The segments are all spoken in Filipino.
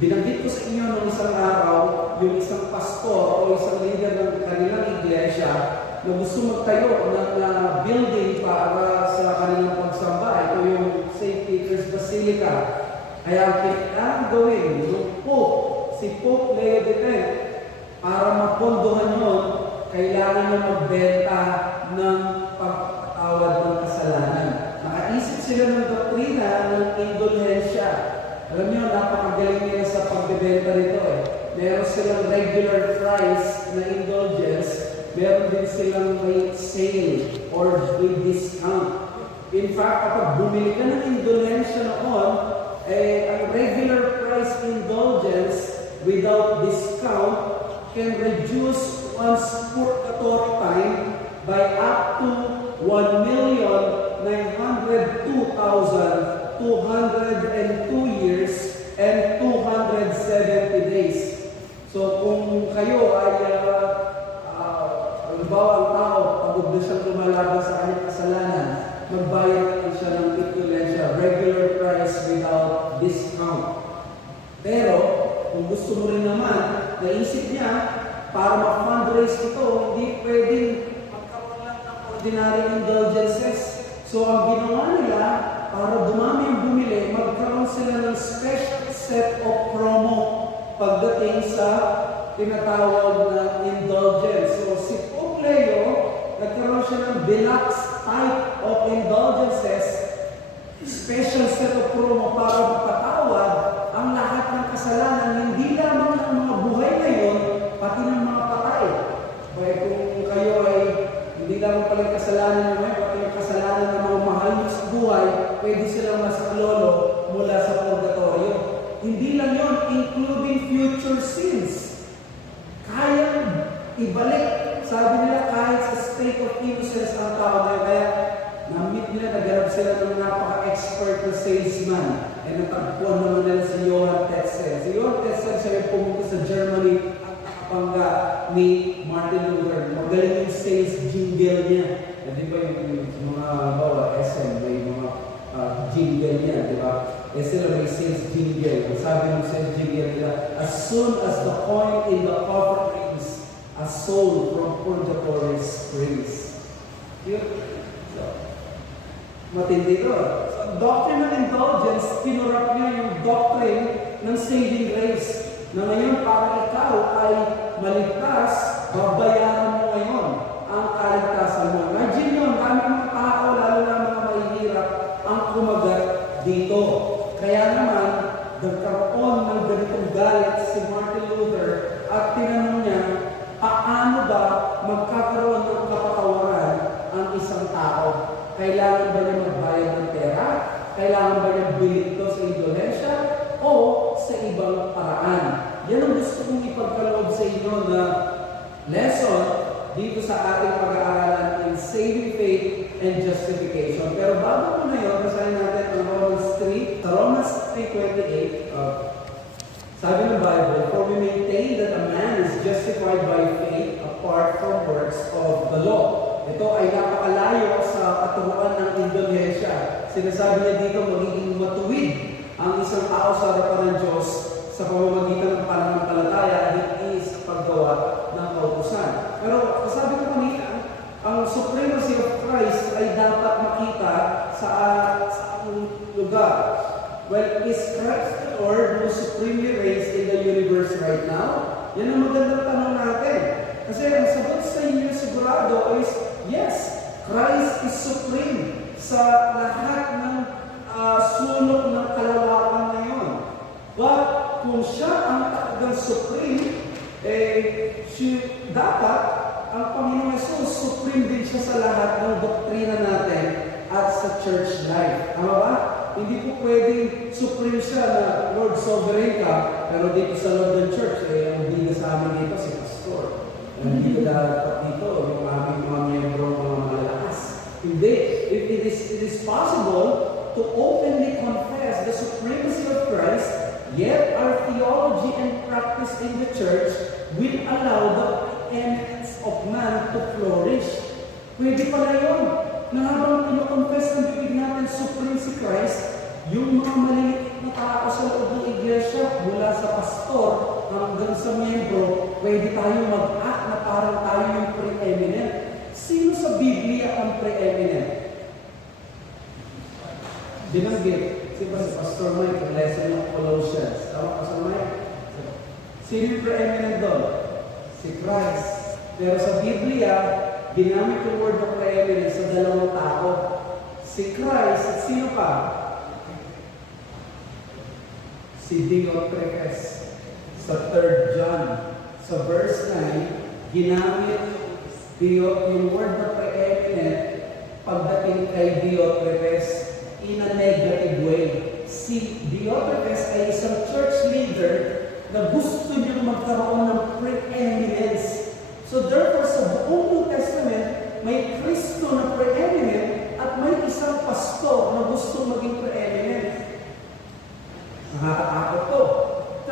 Binanggit ko sa inyo noong isang araw, yung isang pastor o isang leader ng kanilang iglesia na gusto magtayo ng building para sa kanilang pagsamba. Ito yung St. Peter's Basilica. Kaya ang kailangan gawin yung Pope, si Pope Leo X, para mapondohan yun, kailangan na magbenta ng pagpatawad ng kasalanan. Nakaisip sila ng doktrina ng indulhensya. Alam niyo, napakagaling nila sa pagbebenta nito eh. Meron silang regular price na indulgence, meron din silang rate sale or free discount. In fact, kapag bumili ka ng indulhensya noon, ang regular price indulgence without discount can reduce one's purgatory time by up to 1,902,202 years and 270 days. So kung kayo ay halimbawa ang tao, pagod na siyang lumalaban sa kanyang kasalanan, magbayad natin siya ng indulhensya, regular price without discount. Pero kung gusto mo rin naman, naisip niya, para ma-fundraise ito, hindi pwedeng magkaroon lang ng ordinary indulgences. So ang ginawa nila, para dumami ang bumili, magkaroon sila ng special set of promo pagdating sa tinatawag na indulgence. So si Pope Leo, nagkaroon siya ng deluxe type of indulgences, special set of promo para mapatawad ang lahat ng kasalanan, hindi lamang ng mga buhay ngayon, pati ng mga patay. Kaya kung kayo ay hindi lamang pala yung kasalanan nyo ngayon, pati yung kasalanan ng mga mahal nyo sa buhay, pwede silang masaklolo mula sa purgatorio. Hindi lang yun, including future sins. Kaya ibalik, sabi nila kahit sa state of innocence ang tao na yun. Kaya na-meet nila, naghanap sila ng napaka-expert na salesman. Ay natagpuan naman nila si Johann Tetzel. Si Johann Tetzel siya pumunta sa Germany at nakapangga ni Martin Luther. Magaling yung sales jingle niya. Di ba yung mga SM, may mga jingle niya, di ba? Sila may sales jingle. Sabi ng sales jingle nila, as soon as the coin in the coffer rings, a soul from purgatory springs. So, matindi doon. Doctrine of indulgence, pinurap niya yung doctrine ng saving grace. Na ngayon, para ikaw ay maligtas, babayaran mo ngayon ang kaligtasan mo. Imagine yun, dami mga tao, lalo na mga mahihirap, ang kumagat dito. Kaya naman, nagkaroon ng ganitong galit si Martin Luther at tinanong niya, paano ba magkakaroon ng kapatawaran ang isang tao? Kailangan ba niya magbayad ng pera? Kailangan ba niya bilhin ito sa indulhensya? O sa ibang paraan? Yan ang gusto kong ipagkaloob sa inyo na lesson dito sa ating pag-aaralan in saving faith and justification. Pero bago mo na yun, basahin natin ang Romans 3. Sa Romans 3:28, sabi ng Bible, for we maintain that a man is justified by faith apart from works of the law. Ito ay napakalayo sa katuruan ng indulhensya. Sinasabi niya dito magiging matuwid ang isang tao sa harapan ng Diyos sa pamamagitan ng pananampalataya, hindi sa paggawa ng kautusan. Pero sabi ko kanina, ang supremacy of Christ ay dapat makita sa lugar. Well, is Christ the Lord who supremely reigns in the universe right now? Yan ang magandang tanong natin. Kasi ang sagot sa inyo sigurado is, yes, Christ is supreme sa lahat ng sulok ng kalawakan ngayon. But kung siya ang talagang supreme, dapat ang Panginoon Jesus supreme din siya sa lahat ng doktrina natin at sa church life. Tama ba? Hindi po pwedeng supreme siya na Lord sovereign ka, pero dito sa loob ng church, ang biga sa amin dito si pastor. Hindi ko dapat dito yung aming mga membro, mga malalakas. Hindi. If it is possible to openly confess the supremacy of Christ, yet our theology and practice in the church will allow the eminence of man to flourish. Pwede pala yun. Na habang pino-confess ng bibig natin supreme si Christ, yung mga maliliit na tao sa loob ng iglesia, iglesia, mula sa pastor hanggang sa miyembro, pwede tayo mag-act na parang tayo yung preeminent. Sino sa Biblia ang preeminent? Binanggit. Si Pastor Mike, lesson ng Colossians. Tama, Pastor Mike? Sino yung preeminent doon? Si Christ. Pero sa Biblia, ginamit yung word of preeminence sa dalawang tao. Si Christ at sino pa? Si Diotrephes. Sa 3 John, sa verse 9, ginamit yung word na preeminent pagdating kay Diotrephes in a negative way. Si Diotrephes ay isang church leader na gusto niyang magkaroon ng preeminence. So therefore, sa buong New Testament, may Kristo na preeminent at may isang pastor na gusto maging preeminent. Nakakatakot to.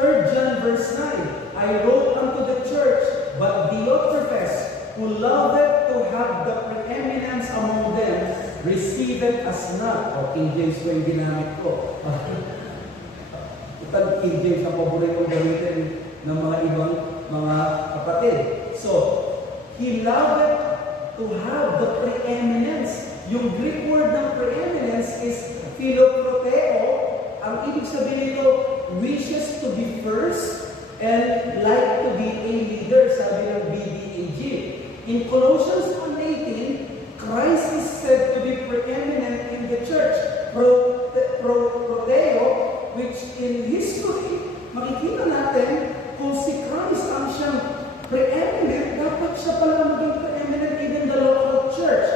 3 John verse 9, I wrote unto the church, but Diotrephes, who loveth to have the preeminence among them, receive it as not. O, King James ko yung ginamit ko. Ito, King James ang paborito gamitin ng mga ibang mga kapatid. So, he loveth to have the preeminence. Yung Greek word ng preeminence is philoproteo. Ang ibig sabihin nito, wishes to be first and like to be a leader, sabi ng BDAG. In Colossians 1:18, Christ is said to be preeminent in the church. Proteo, which in history, makikita natin kung si Christ ang siyang preeminent, dapat siya pala maging preeminent in the local church.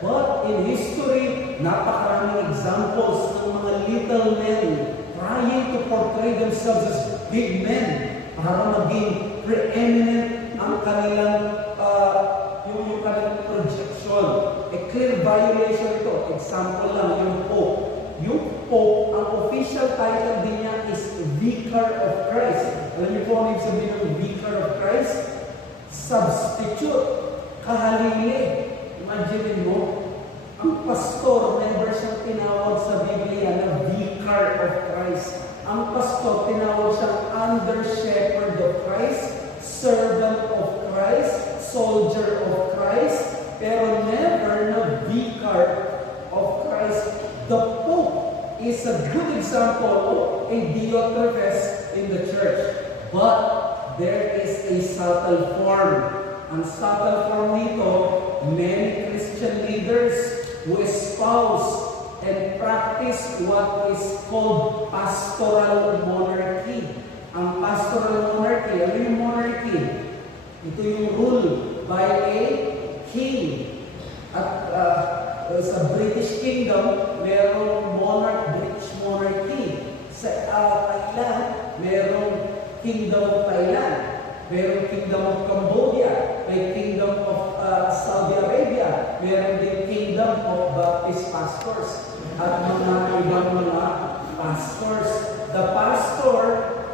But in history, napakaraming examples ng mga little men trying to portray themselves as big men para maging preeminent ang kanilang yung kanilang projection. A clear violation ito. Example lang, yung Pope. Yung Pope, ang official title din niya is Vicar of Christ. Alam niyo po ang ibig sabihin ng Vicar of Christ? Substitute. Kahalili. Imagine mo, ang pastor, never siyang tinawag sa Biblia na Vicar of Christ. Ang pastor, tinawag siyang under-shepherd of Christ, servant of Christ, soldier of Christ, pero never na Vicar of Christ. The Pope is a good example of a Diotrephes in the church. But there is a subtle form. Ang subtle form nito, many Christian leaders who espouse and practice what is called pastoral monarchy. Ang pastoral monarchy, ano yung monarchy? Ito yung rule by a king. At sa British Kingdom, merong British monarchy. Sa Thailand, merong Kingdom of Thailand. Merong Kingdom of Cambodia. May Kingdom of Saudi Arabia. Meron din Kingdom of Baptist pastors. At mga ibang mga pastors. The pastor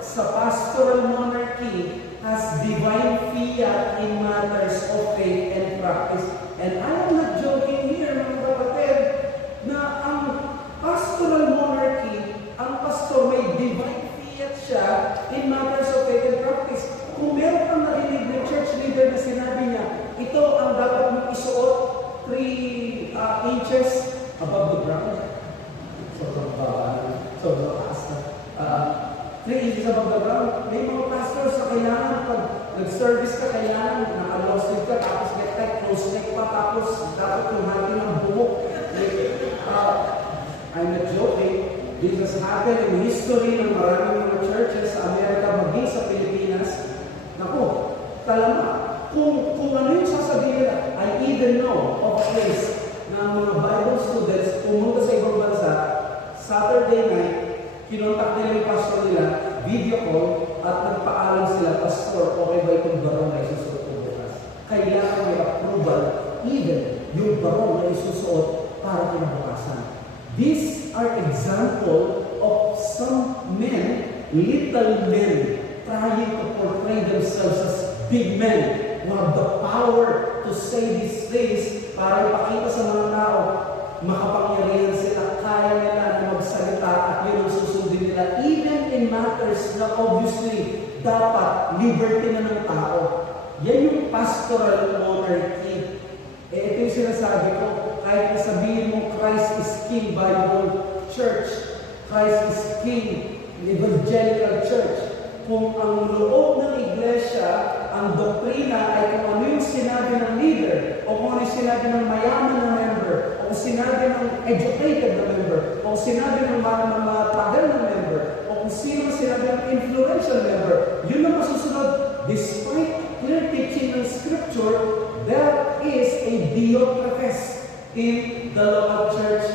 sa pastoral monarchy has divine fiat in matters of faith and practice. And I am not joking here, mga kapatid, na ang pastoral monarchy, ang pastor may divine fiat siya in matters of faith and practice. Kung meron kang narinig ng church leader na sinabi niya, ito ang dapat mong isuot 3 inches above the ground. Sobrang taas na. 3 inches above the ground. May mga pastors sa kailangan, pag nag-service ka, kailangan naka-long sleeve ka, tapos necktie, close neck pa, tapos dapat yung hati ng buhok. I'm not joking. This has happened in history ng maraming mga churches sa Amerika, maging sa Pilipinas. Naku, talama. Kung ano yung sasabihin nila, I even know of a place na mga Bible students pumunta sa ibang bansa, Saturday night, kinontak nila yung pastor nila, video call, at nagpaalam sila, Pastor, okay ba itong barong na isusuot ko bukas? Kailangan may approval, even yung barong na isusuot para kinabukasan. These are example of some men, little men, trying to portray themselves as big men who have the power to say these things para ipakita sa mga tao, makapangyarihan sila, kaya nila na magsalita at yun ang susundin nila, even in matters na obviously dapat liberty na ng tao. Yan yung pastoral monarchy. Ito yung sinasabi ko, kahit nasabihin mo Christ is King Bible Church, Christ is King Evangelical Church, kung ang loob ng iglesia, ang doktrina ay kung ano yung sinabi ng leader, o kung ano yung sinabi ng mayaman na member, o kung sinabi ng educated na member, o kung sinabi ng matagal na member, o kung sino sinabi ng influential member, yun ang masusunod. Despite clear teaching ng Scripture, there is a Diotrephes in the local church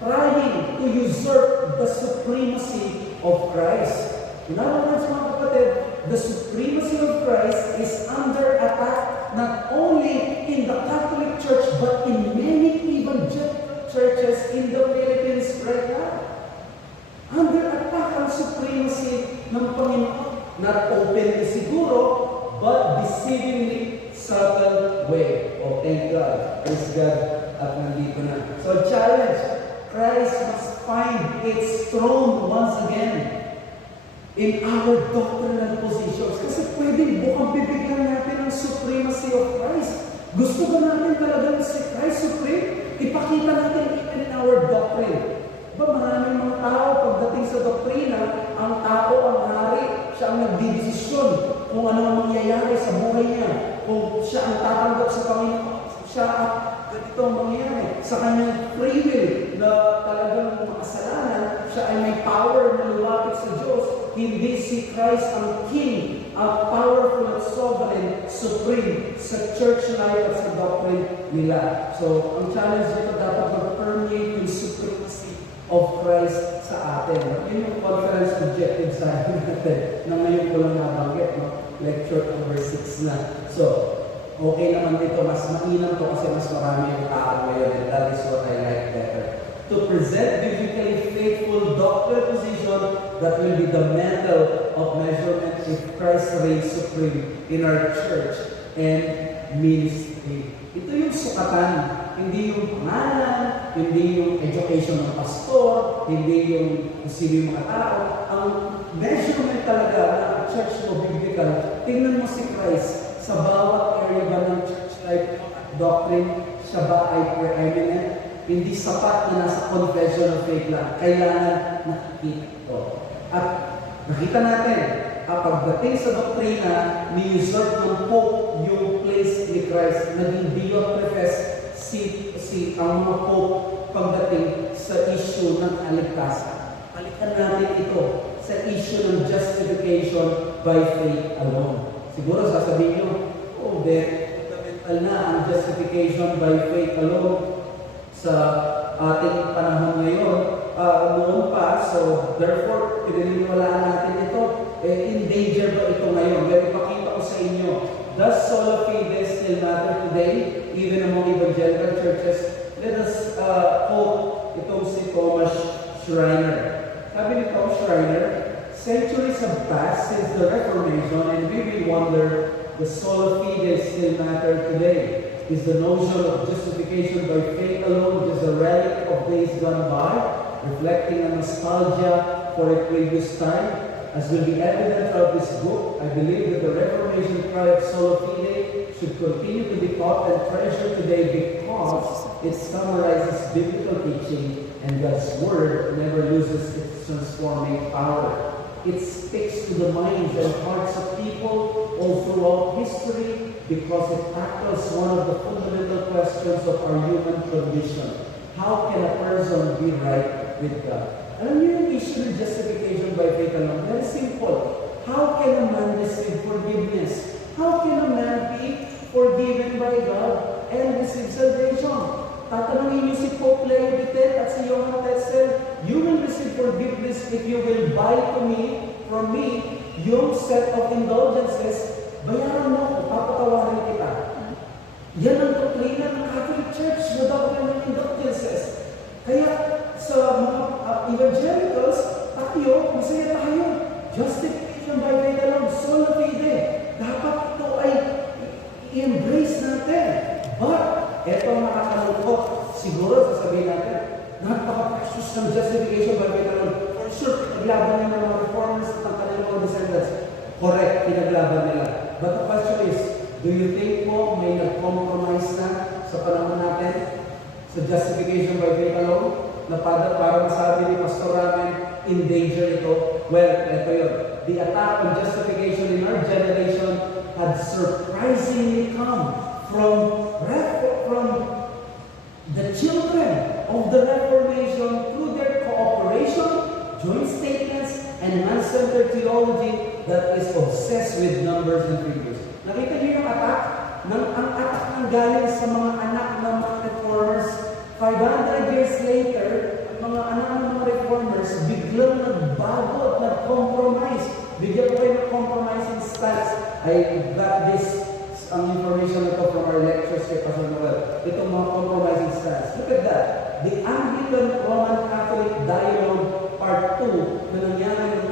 trying to usurp the supremacy of Christ. In other words, mga kapatid, the supremacy of Christ is under attack not only in the Catholic Church but in many evangelical churches in the Philippines right now. Under attack ang supremacy ng Panginoon. Not openly siguro, but deceivingly subtle way. Oh, thank God. Praise God. At nandito na. So, challenge. Christ must find its throne once again in our doctrinal positions. Kasi pwedeng bukang bibigyan natin ang supremacy of Christ. Gusto ba natin talaga si Christ supreme? Ipakita natin even in our doctrine. Ba, maraming mga tao pagdating sa doktrina, ang tao ang hari, siya ang nagdidesisyon kung ano ang mangyayari sa buhay niya. Kung siya ang tatanggap sa Panginoon, siya ang ganito ang mangyayari. Sa kanyang free will na talagang makasalanan, siya ay may power na lumapit sa Diyos. Hindi si Christ ang King, ang powerful at sovereign, supreme sa church life at sa doctrine nila. So, ang challenge dito dapat mag-permeate yung supremacy of Christ sa atin. Yun yung conference objective sa atin natin na ngayon ko lang nabanggit, no? Lecture number 6 na. So, okay naman dito, mas mainam to kasi mas marami yung tao ngayon, and that is what I like better. To present biblically faithful doctrinal position that will be the method of measurement if Christ reigns supreme in our church and ministry. Ito yung sukatan, hindi yung pangalan, hindi yung education ng pastor, hindi yung sino yung mga tao. Ang measurement talaga ng church mo biblical, tingnan mo si Christ sa bawat area ba ng church life doctrine, siya ba ay preeminent? Hindi sapat na nasa confession of faith lang. Kailangan nakikita ito. At nakita natin, pagdating sa doktrina, ni-usurp ng Pope yung place ni Christ. Naging Diotrephes si ang mga Pope pagdating sa issue ng kaligtasan. Palitan natin ito sa issue ng justification by faith alone. Siguro sasabihin nyo, oh, fundamental na ang justification by faith alone sa ating panahon ngayon, noon pa, so therefore, pinaniniwalaan natin ito, in danger ba ito ngayon? Pero ipakita ko sa inyo, does sola fide still matter today, even among evangelical churches? Let us quote itong si Thomas Schreiner. Sabi ni Thomas Schreiner, centuries have passed since the Reformation, and we will wonder, does sola fide still matter today? Is the notion of justification by faith alone just a relic of days gone by, reflecting a nostalgia for a previous time? As will be evident from this book, I believe that the Reformation cry of sola fide should continue to be taught and treasured today because it summarizes biblical teaching, and God's Word never loses its transforming power. It speaks to the minds and hearts of people all throughout history because it tackles one of the fundamental questions of our human condition. How can a person be right with God? Alam niyo yung issue ng justification by faith alone? Very simple. How can a man receive forgiveness? How can a man be forgiven by God and receive salvation? Tatanungin niyo si Pope Leo X at si Johann Tetzel, you will receive forgiveness if you will buy from me, yung set of indulgences, bayaran mo ako, papatawarin kita. Yan ang doktrina ng Catholic Church, na doctrine ng indulgences. Kaya sa mga evangelicals, tayo, masaya tayo. Justification by faith alone, sola fide. Dapat ito ay i-embrace natin. But, eto ang nakakalungkot. Siguro, sasabihin natin, napaka-precious ng justification by faith alone. For sure, pinaglaban nila ng mga reformers at ang kanilang mga descendants. Correct, pinaglaban nila. But the question is, do you think po may nag-compromise na sa panahon natin sa justification by faith alone? Na parang sabi ni Pastor Ramen, in danger ito. Well, ito yun. The attack on justification in our generation had surprisingly come from the children of the Reformation through their cooperation, joint statements, and man-centered theology that is obsessed with numbers and figures. Nakita niyo yung attack? Ang attack ng galing sa mga anak ng mga reformers. 500 years later, ang mga anak ng mga reformers biglang nagbago at nag-compromise. Bigyan ko kayo ng compromising stance. I got this information na ito from our lectures kay Pastor Noel. Itong mga compromising stance. Look at that. The Anglican Roman Catholic Dialogue Part 2 na nangyari noong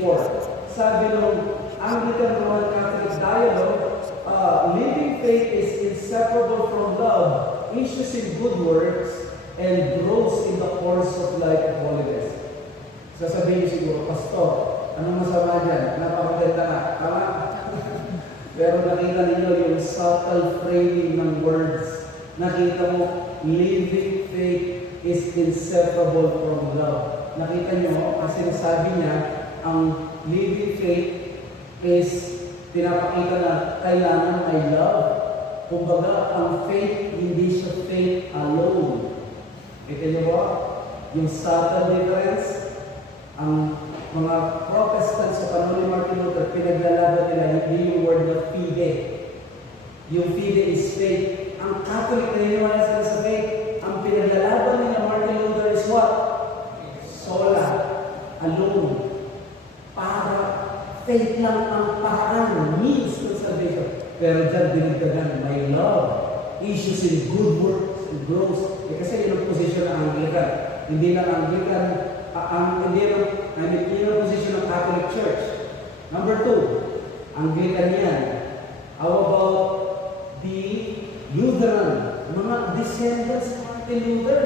1984. Sabi ng Anglican Roman Catholic Dialogue, living faith is inseparable from love, issues in good works, and grows in the course of life of holiness. Sasabihin niyo siguro, Pastor, anong masama dyan? Napakaganda ka. Tama? Pero nakita ninyo yung subtle framing ng words. Nakita mo, living faith is inseparable from love. Nakita nyo, kasi sinasabi niya, ang living faith is pinapakita na kailangan may love. Kumbaga, ang faith, hindi siya faith alone. Kita nyo ba? Yung subtle difference, ang mga Protestants sa panahon ni Martin Luther, pinaglalaban nila hindi yung word na fide. Yung fide is faith. Ang Catholic na iniwala sila sa faith, ang pinaglalaban nila Martin Luther is what? Sola. Alone. Para faith lang ang paraan, means to salvation. Pero dyan dinagdagan, may love, issues in good works, and growth. Kasi yun ang position ng Anglican. Hindi lang Anglican, hindi lang position ng Catholic Church. Number 2, Anglican yan. How about the Lutheran? Mga descendants ng Martin Luther,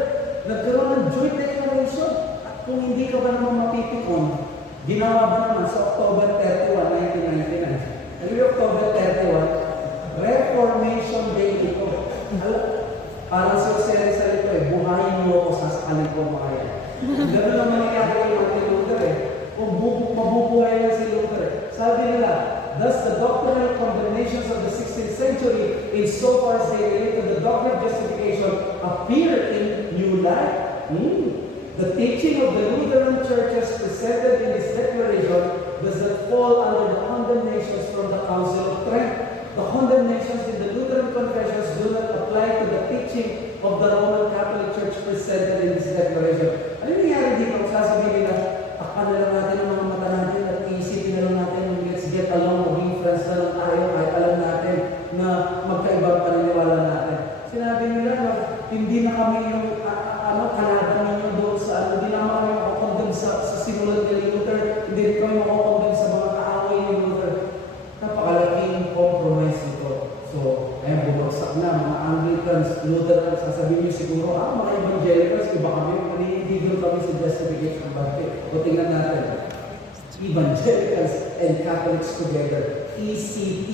nagkaroon ng joint declaration. At kung hindi ka ba naman mapipikon, ginawa ba naman sa October 31, 1999? Ano yung October 31? Reformation Day ito. Parang sa ito buhayin mo ako, sasakalin ko mga yan. Gano'n naman nangyari kay Martin Luther Kung mabubuhay yan si Luther. Sabi nila, thus the doctrinal condemnations of the 16th century, insofar as they relate to the doctrine of justification, appear in new light. The teaching of the Lutheran churches presented in this declaration does not fall under the condemnations from the Council of Trent. The condemnations in the Lutheran confessions do not apply to the teaching of the Roman Catholic Church presented in this declaration. Ano nangyari dito? Sasabihin nila, akala lang natin ang mga mata natin at iisipin na lang natin, let's get along, maging friends na lang tayo, kahit alam natin na magkaibang paniniwala natin. Sinabi nila na hindi na kami yung kalaban ninyo doon sa hindi na kami makakondem sa simulan ni Luther, hindi kami makakondem sa mga kaaway ni Luther. Napakalaking compromise ito. So, bumagsak na, mga Anglicans, Lutherans, sasabihin nyo siguro, mga Evangelicals, iba kami, manindigan kami sa justification by faith. O tingnan natin, Evangelicals and Catholics together, ECT.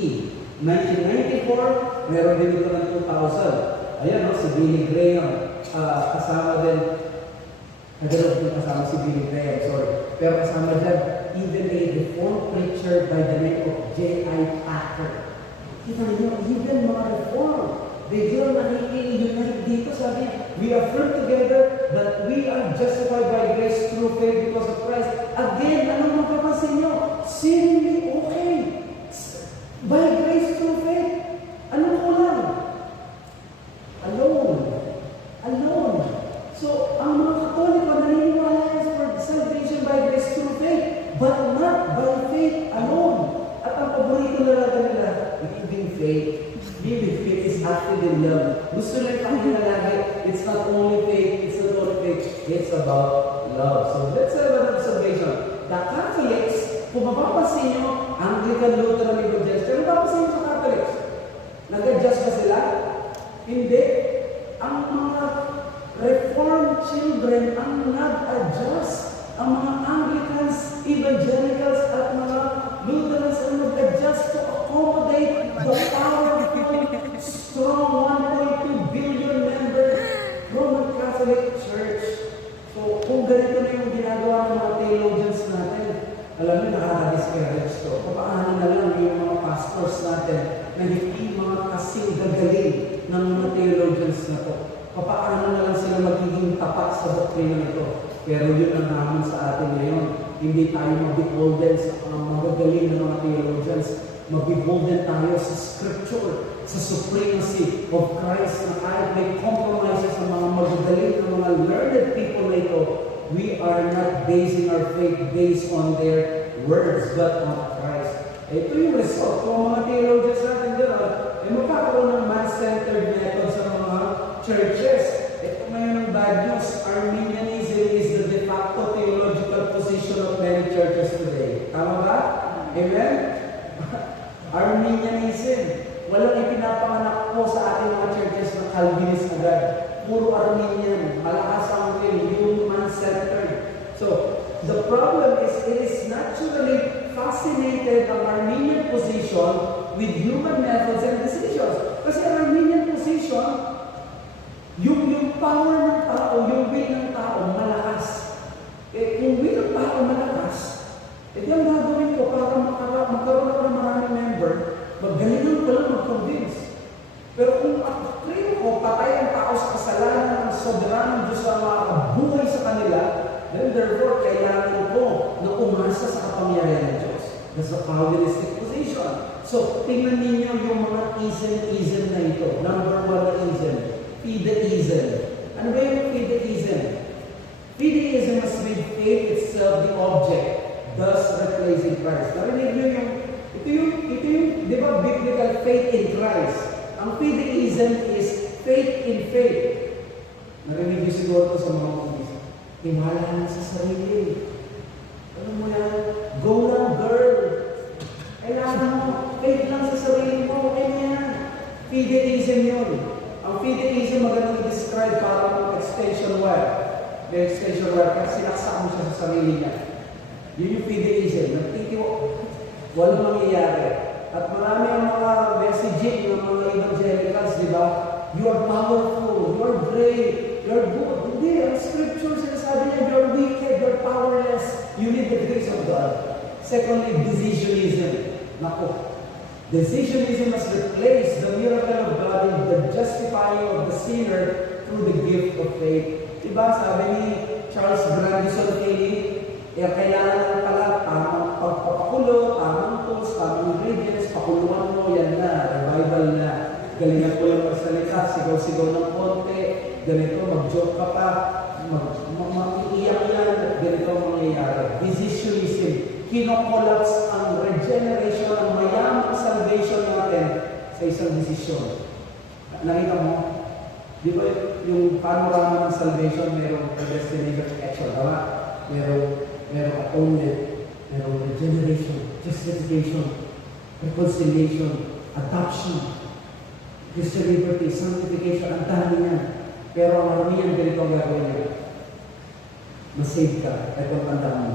1994, meron din ito ng 2000. Ayan, si Billy Graham, kasama din, kasama si Billy Graham, sorry. Pero kasama dyan, even a reformed preacher by the name of J.I. Packer. Kita niyo, even mga reform, biglang nakikita dito, sabi, we affirm together that we are justified by grace through faith because of Christ. Again, ano mapapansin nyo? Seemingly okay. By grace through faith. Ano ko lang? Alone. Alone. So, ang mga Katoliko naniniwala is for salvation by grace through faith, but not by faith alone. At ang paborito na lang nila, living faith. Living faith is active in love. Gusto lang kami na lagi, it's not only faith, it's not only faith, it's about love. So let's have an observation. The Catholics, kung mapapansin nyo, Anglican, Lutheran, Evangelical, kung mapapansin nyo sa Catholics, nag-adjust ba sila? Hindi. Ang mga Reformed children ang nag-adjust. Ang mga Anglican na hindi mga kasing gagaling ng mga theologians na to. Papaano na lang sila magiging tapat sa doktrina nito. Pero yun ang naman sa atin ngayon. Hindi tayo mag-beholden sa mga magagaling ng mga theologians. Mag-beholden tayo sa scripture, sa supremacy of Christ na kahit may compromises sa mga magagaling ng mga learned people na ito, we are not basing our faith based on their words, but on Christ. Ito yung result. Kung mga theologians natin dyan, magkakaroon ng man-centered method sa mga churches. Ito ngayon ang bad news. Arminianism is the de facto theological position of many churches today. Tama ba? Amen? Arminianism. Walang ipinapanganak po sa ating mga churches na Calvinist agad. Puro Arminian. Malakas ang will. Yung man-centered. So, the problem is, it is naturally fascinated ang Arminian position with human methods and decisions. Kasi ang Arminian position, yung power ng tao, yung will ng tao, malakas. Yung will ng tao, malakas. Yung gagawin ko para magkaroon ako ng maraming member, magalingan ko lang mag-convince. Pero kung ako ko, patay ang tao sa kasalanan ng soberanong Diyos ang makabuhay sa kanila, then therefore, kailangan ko na umasa sa kapangyarihan ng Diyos. That's the Calvinistic position. So, tingnan ninyo yung mga ism na ito. Number one na ism, fideism. Ano ba yung fideism? Fideism has made faith itself the object, thus replacing Christ. Narinig nyo ito yung, di ba, biblical faith in Christ. Ang fideism is faith in faith. Narinig nyo siguro ito sa mga kumisa. Himala lang sa sarili. Alam mo yan, go lang girl. Kailangan mo, faith lang sa sarili mo. Okay na yan. Fideism yun. Ang fideism magandang i-describe parang extension wire. The extension wire, kasi sinaksak mo siya sa sarili niya. Yun yung fideism. Nagtitiwa, walang mangyayari. At marami ang mga messaging ng mga evangelicals, di ba? You are powerful, you are great, you are good. Hindi, ang scripture sinasabi niya, you are wicked, you are powerless. You need the grace of God. Secondly, decisionism. Nako. Decisionism has replaced the miracle of God in the justifying of the sinner through the gift of faith. Diba, sabi ni Charles Grandison Kelly, kailangan lang pala tamang pagpapakulo, tamang tools, tamang ingredients, pakuluan mo, yan na, revival na. Galingan ko lang magsalita, sigaw-sigaw ng konti, ganito, mag-joke ka pa, mag-iiyak yan, ganito ang mangyayari. Decisionism, kinokollaps ang regeneration, ang mayamang salvation natin sa isang desisyon. Nakita mo? Di ba yung panorama ng salvation, merong predestination, action, tama? Merong atonement, merong regeneration, justification, reconciliation, adoption, Christian liberty, sanctification, ang dami niya. Pero ang Arminian, ganito ang gagawin niya. Masave ka, ay kung tandaan mo,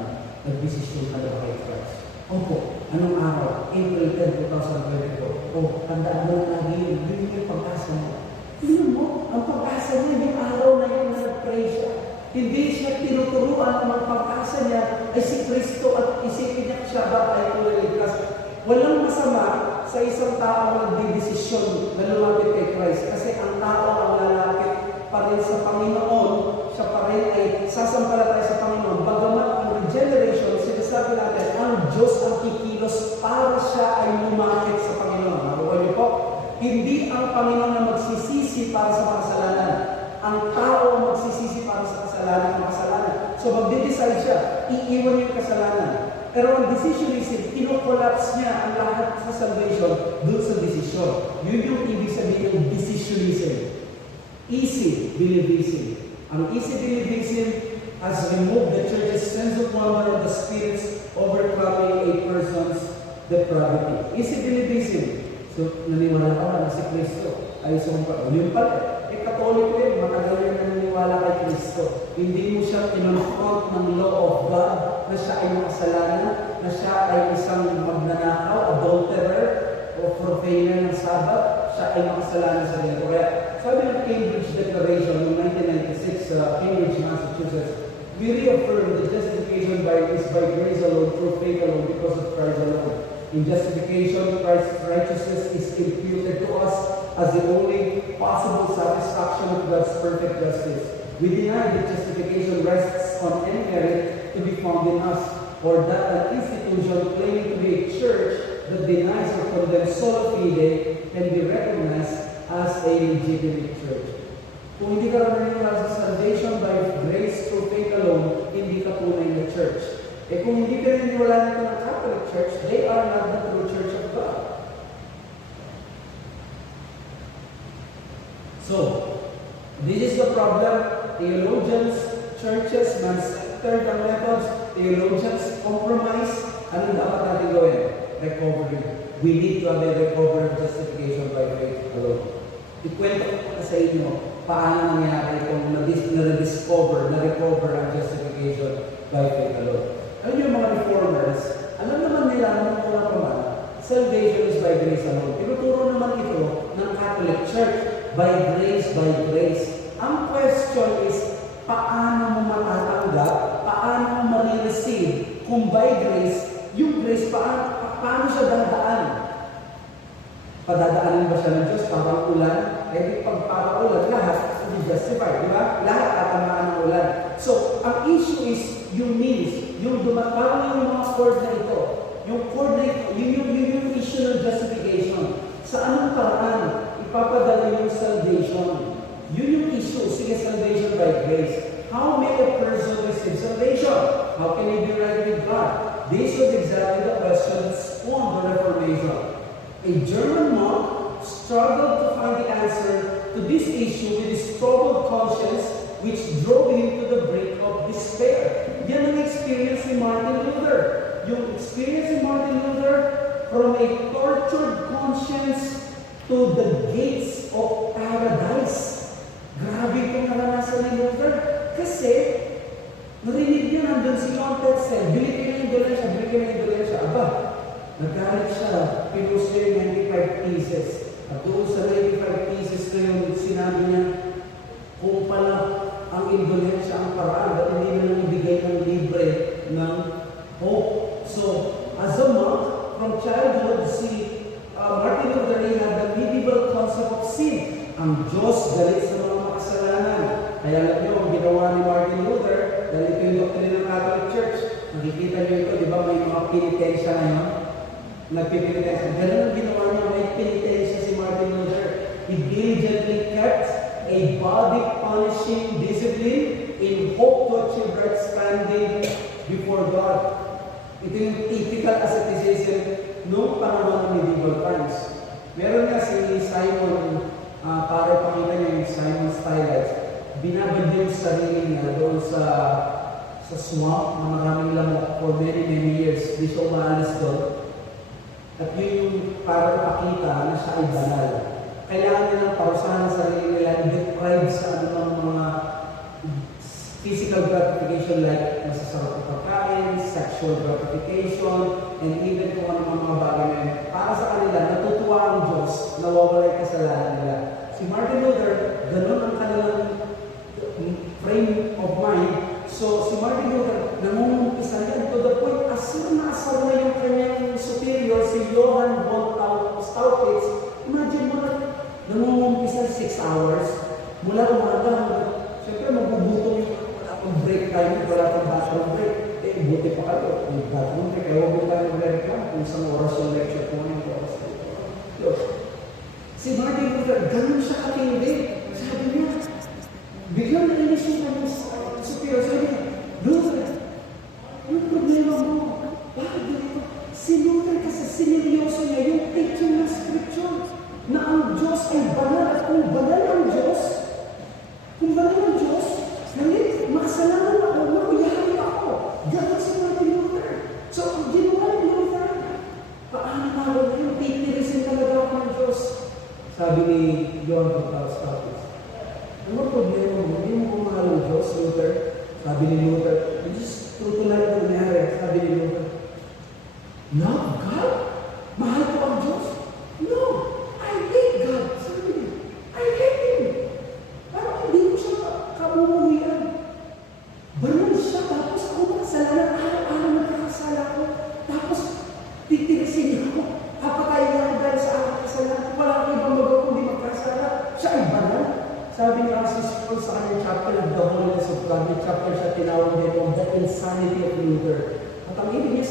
nag-desisyon ka na kay Christ. Opo, anong araw? April 10, 2024. O, tandaan mo na lagi yun. Yun yung pag-asa mo. Tingnan mo, ang pag-asa niya, yung araw na yun na nag-pray siya. Hindi siya tinuturuan ang pag-asa niya ay si Kristo at isipin niya siya ba ay tuliligtas. Walang masama sa isang tao na nagdidesisyon na lumapit kay Christ. Kasi ang tao ang lalapit pa rin sa Panginoon, siya pa rin ay sasampalatay sa Panginoon. Bagamat ang regeneration, sinasabi natin, ang Diyos ang kikilos para siya ay lumapit sa Panginoon. Nakuha niyo po? Hindi ang Panginoon na magsisisi para sa kasalanan. Ang tao ang magsisisi para sa kasalanan. So magde-decide siya, iiwan yung kasalanan. Pero ang decisionism, kinokollaps niya ang lahat sa salvation doon sa desisyon. Yun yung ibig sabihin ng decisionism. Easy believism. Ang easy believism has removed the church's sense of wonder of the Spirit's overcoming a person's depravity. Easy believism. So, naniwala ka na si Kristo ay sumpa. Yun pala. Katoliko yun, matagal yun naniniwala kay Kristo. Hindi mo siya kinonfront ng law of God na siya ay makasalanan, na siya ay isang magnanakaw, adulterer, o profaner ng Sabbath, siya ay makasalanan sa rin. Kaya sabi ng Cambridge Declaration noong 1996 sa Cambridge, Massachusetts, we reaffirm that justification is by grace alone, through faith alone, because of Christ alone. In justification, Christ's righteousness is imputed to us as the only possible satisfaction of God's perfect justice. We deny that justification rests on any merit to be found in us, or that an institution claiming to be a church that denies or condemns sola fide can be recognized as a legitimate church. Kung hindi ka naniniwala sa salvation by grace through faith alone, hindi ka tunay na church. Kung hindi ka naniniwala nito ng Catholic Church, they are not the true church of God. So, this is the problem. Theologians, churches, man-centered ang methods, theologians compromise. Anong dapat natin gawin? Recovery. We need to have a recovery of justification by faith alone. Ikwento ko sa inyo paano nangyari itong na-recover ang justification by faith alone. Alam niyo mga reformers, alam naman nila nung una pa man, salvation is by grace alone. Tinuturo naman ito ng Catholic Church, by grace, by grace. Ang question is, paano mo matatanggap, paano mo ma-receive kung by grace, yung grace, paano siya dadaan? Padadaanin ba siya ng Diyos? Parang ulan? Eh, pag parang ulan, lahat hindi justified, di ba? Lahat tatamaan ng ulan. So, ang issue is yung means, yung parang yung mga chord na ito. Yung chord na ito, yung issue ng justification. Sa anong paraan ipapadala yung salvation? Yun yung issue. Sige, salvation by grace. How may a person receive salvation? How can he be right with God? This was exactly the question that spawned the Reformation. A German monk struggled to find the answer to this issue with his troubled conscience, which drove him to the brink of despair. Yan ang experience ni Martin Luther. Yung experience ni Martin Luther, from a tortured conscience to the gates of paradise. Grabe itong naranasan ni Luther. Kasi, narinig niya nandun si John Tetzel, bili ka na yung dolensya, bili ka na yung dolensya. Aba, nagalit siya, pinost niya yung 95 pieces. At doon sa 95 pieces na yun, sinabi niya, kung pala ang indolensya ang paraan, ba't hindi na lang ibigay ng libre ng hope. So, as a monk, from childhood, si Martin Luther had the medieval concept of sin. Ang Diyos galit sa mga makasalanan. Kaya alam niyo, ang ginawa ni Martin Luther, dahil ito yung doctrine ng Catholic Church, nakikita niyo ito, di ba may mga penitensya ngayon? Nagpipinitensya. Ganun ang ginawa niya, may penitensya si Martin Luther. He diligently kept a body-punishing discipline in hope to achieve right standing before God. Ito yung typical asceticism noong panahon ng medieval times. Meron nga si Simon, para pakita niya yung Simon Stylites, binabad yung sarili niya doon sa swamp na maraming lamok for many years. Di siya umaalis doon. At yun yung para ipakita na siya ay banal. Kailangan nilang parusahan sa sarili nila, deprive sa anumang mga physical gratification like masasarap na pagkain, sexual gratification, and even kung anumang mga bagay na yun. Para sa kanila, natutuwa ang Diyos, nawawala yung kasalanan nila. Si Martin Luther, ganun ang kanilang frame of mind. So, si Martin Luther, nangungumpisa yan to the point, asar na yung kanyang superior, si Johann von Staupitz. Imagine mo na, nangungumpisa 6 hours, mula umaga, siyempre magbubutong wala akong break time, wala akong bathroom break. Eh, buti pa kayo, may bathroom break, kaya huwag tayo mag-reclam kung isang oras yung lecture po ng oras. Si Martin Luther, ganun siya katindi. Sabi niya, biglang nainis yung kanyang superior. Sabi niya, Luther, yung problema mo, bakit ganito? Si Luther kasi siniryoso niya yung teaching ng scripture na ang Diyos ay banal at kung banal ang Diyos, hindi, makasalanan ako, mauyari ako. Ganun si Martin Luther. So, ang ginawa ni Luther, paano naroon na yung titirisin talaga ako ng Diyos? Sabi ni John von Staupitz, ano problema mo? Hindi mo kumahal ang Diyos, Luther? Sabi ni Luther, just tutulan na nangyari. Sabi ni Luther, no, God? Mahal ko ang Diyos? No, I hate God. Sabi niya, I hate Him. Parang hindi ko siya kabumuhian. Banal siya, tapos ako makasalanan, araw-araw nagkakasala ko. Tapos, titirisin niya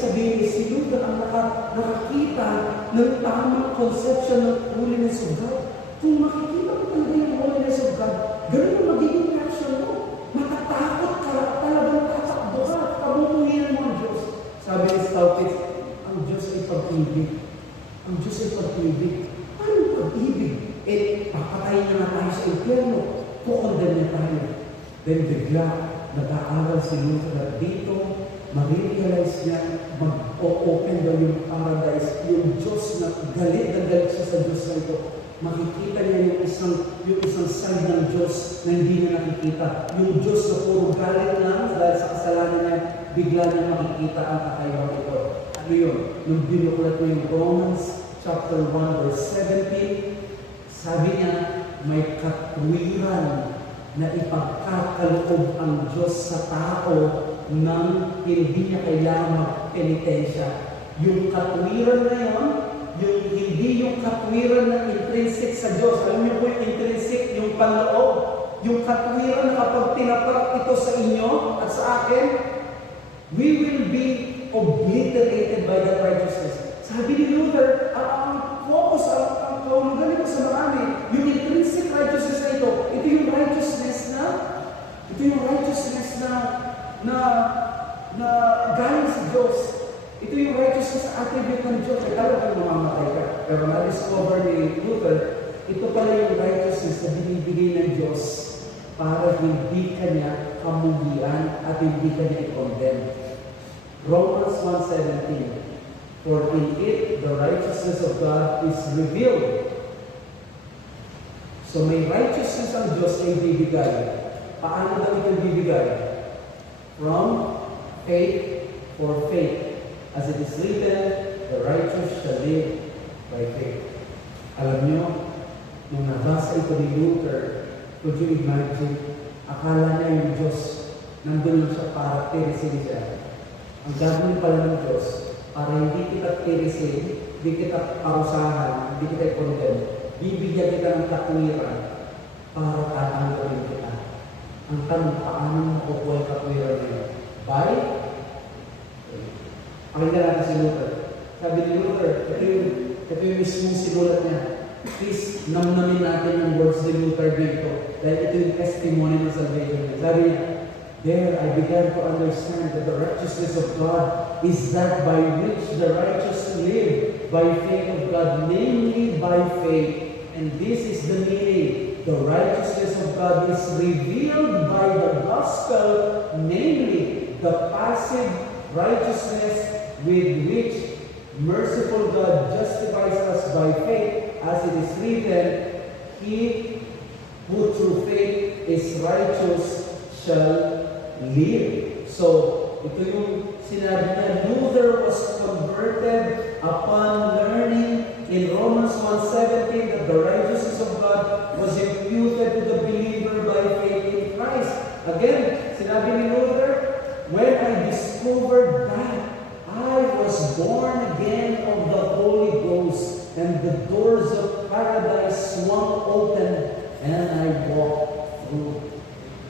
sabihin, si Luther ang nakakita ng tamang conception ng holiness of God. Kung makikita mo talaga yung holiness of God, ganun ang magiging reaction mo. Matatakot ka, talagang tatakbo ka, kabubuhin mo ang Diyos. Sabi ni Staupitz, ang Diyos ay pag-ibig. Ang Diyos ay pag-ibig. Anong pag-ibig? Papatayin na nga tayo sa impyerno. Kukondem na tayo. Then bigla, nag-aaral si Luther at dito, ma-realize niya, mag-open daw yung paradise, yung Diyos na galit siya sa Diyos na ito. Makikita niya yung isang side ng Diyos na hindi niya nakikita. Yung Diyos na puro galit lang dahil sa kasalanan niya, bigla niya makikita ang kakaibang ito. Ano yun? Nung binukulat mo yung Romans chapter 1 verse 17, sabi niya, may katwiran na ipagkakaloob ang Diyos sa tao nang hindi niya kailangan magpenitensya. Yung katwiran na yun, hindi yung katwiran na intrinsic sa Diyos. Alam niyo po yung intrinsic, yung panloob. Yung katwiran na kapag tinapak ito sa inyo at sa akin, we will be obliterated by that righteousness. Sabi ni Luther, ang focus, ang kaulugan nito sa marami, yung intrinsic righteousness na ito yung righteousness na galing sa Diyos. Ito yung righteousness na attribute ng Diyos. Kaya kang mamamatay ka. Pero na-discover ni Luther, ito pala yung righteousness na binibigay ng Diyos para hindi ka niya kamugian at hindi ka niya i-condemn. Romans 1:17, for in it the righteousness of God is revealed. So may righteousness ang Diyos na ibibigay. Paano daw ito ibibigay? From faith for faith. As it is written, the righteous shall live by faith. Alam nyo, nung nabasa ito ni Luther, could you imagine, akala niya yung Diyos, nandun lang siya para tirisin siya. Ang gagawin pala ng Diyos, para hindi kita tirisin, hindi kita parusahan, hindi kita i-condemn, bibigyan kita ng katwiran para tatanggalin kita. Ang tanong, paano makukuha yung katwiran niya? By? Pakinggan natin si Luther. Sabi ni Luther, ito yung mismong sinulat niya. Please, namnamin natin ang words ni Luther dito. Dahil ito yung testimony ng salvation niya. Sabi niya, there I began to understand that the righteousness of God is that by which the righteous live by faith of God, namely by faith. And this is the meaning. The righteousness of God is revealed by the gospel, namely the passive righteousness with which merciful God justifies us by faith, as it is written, he who through faith is righteous shall live. So, ito yung sinabi na Luther was converted upon learning in Romans 1:17 that the righteousness of God was imputed to the believer by faith in Christ. Again, sinabi ni Luther, when I discovered that, I was born again of the Holy Ghost, and the doors of paradise swung open, and I walked through.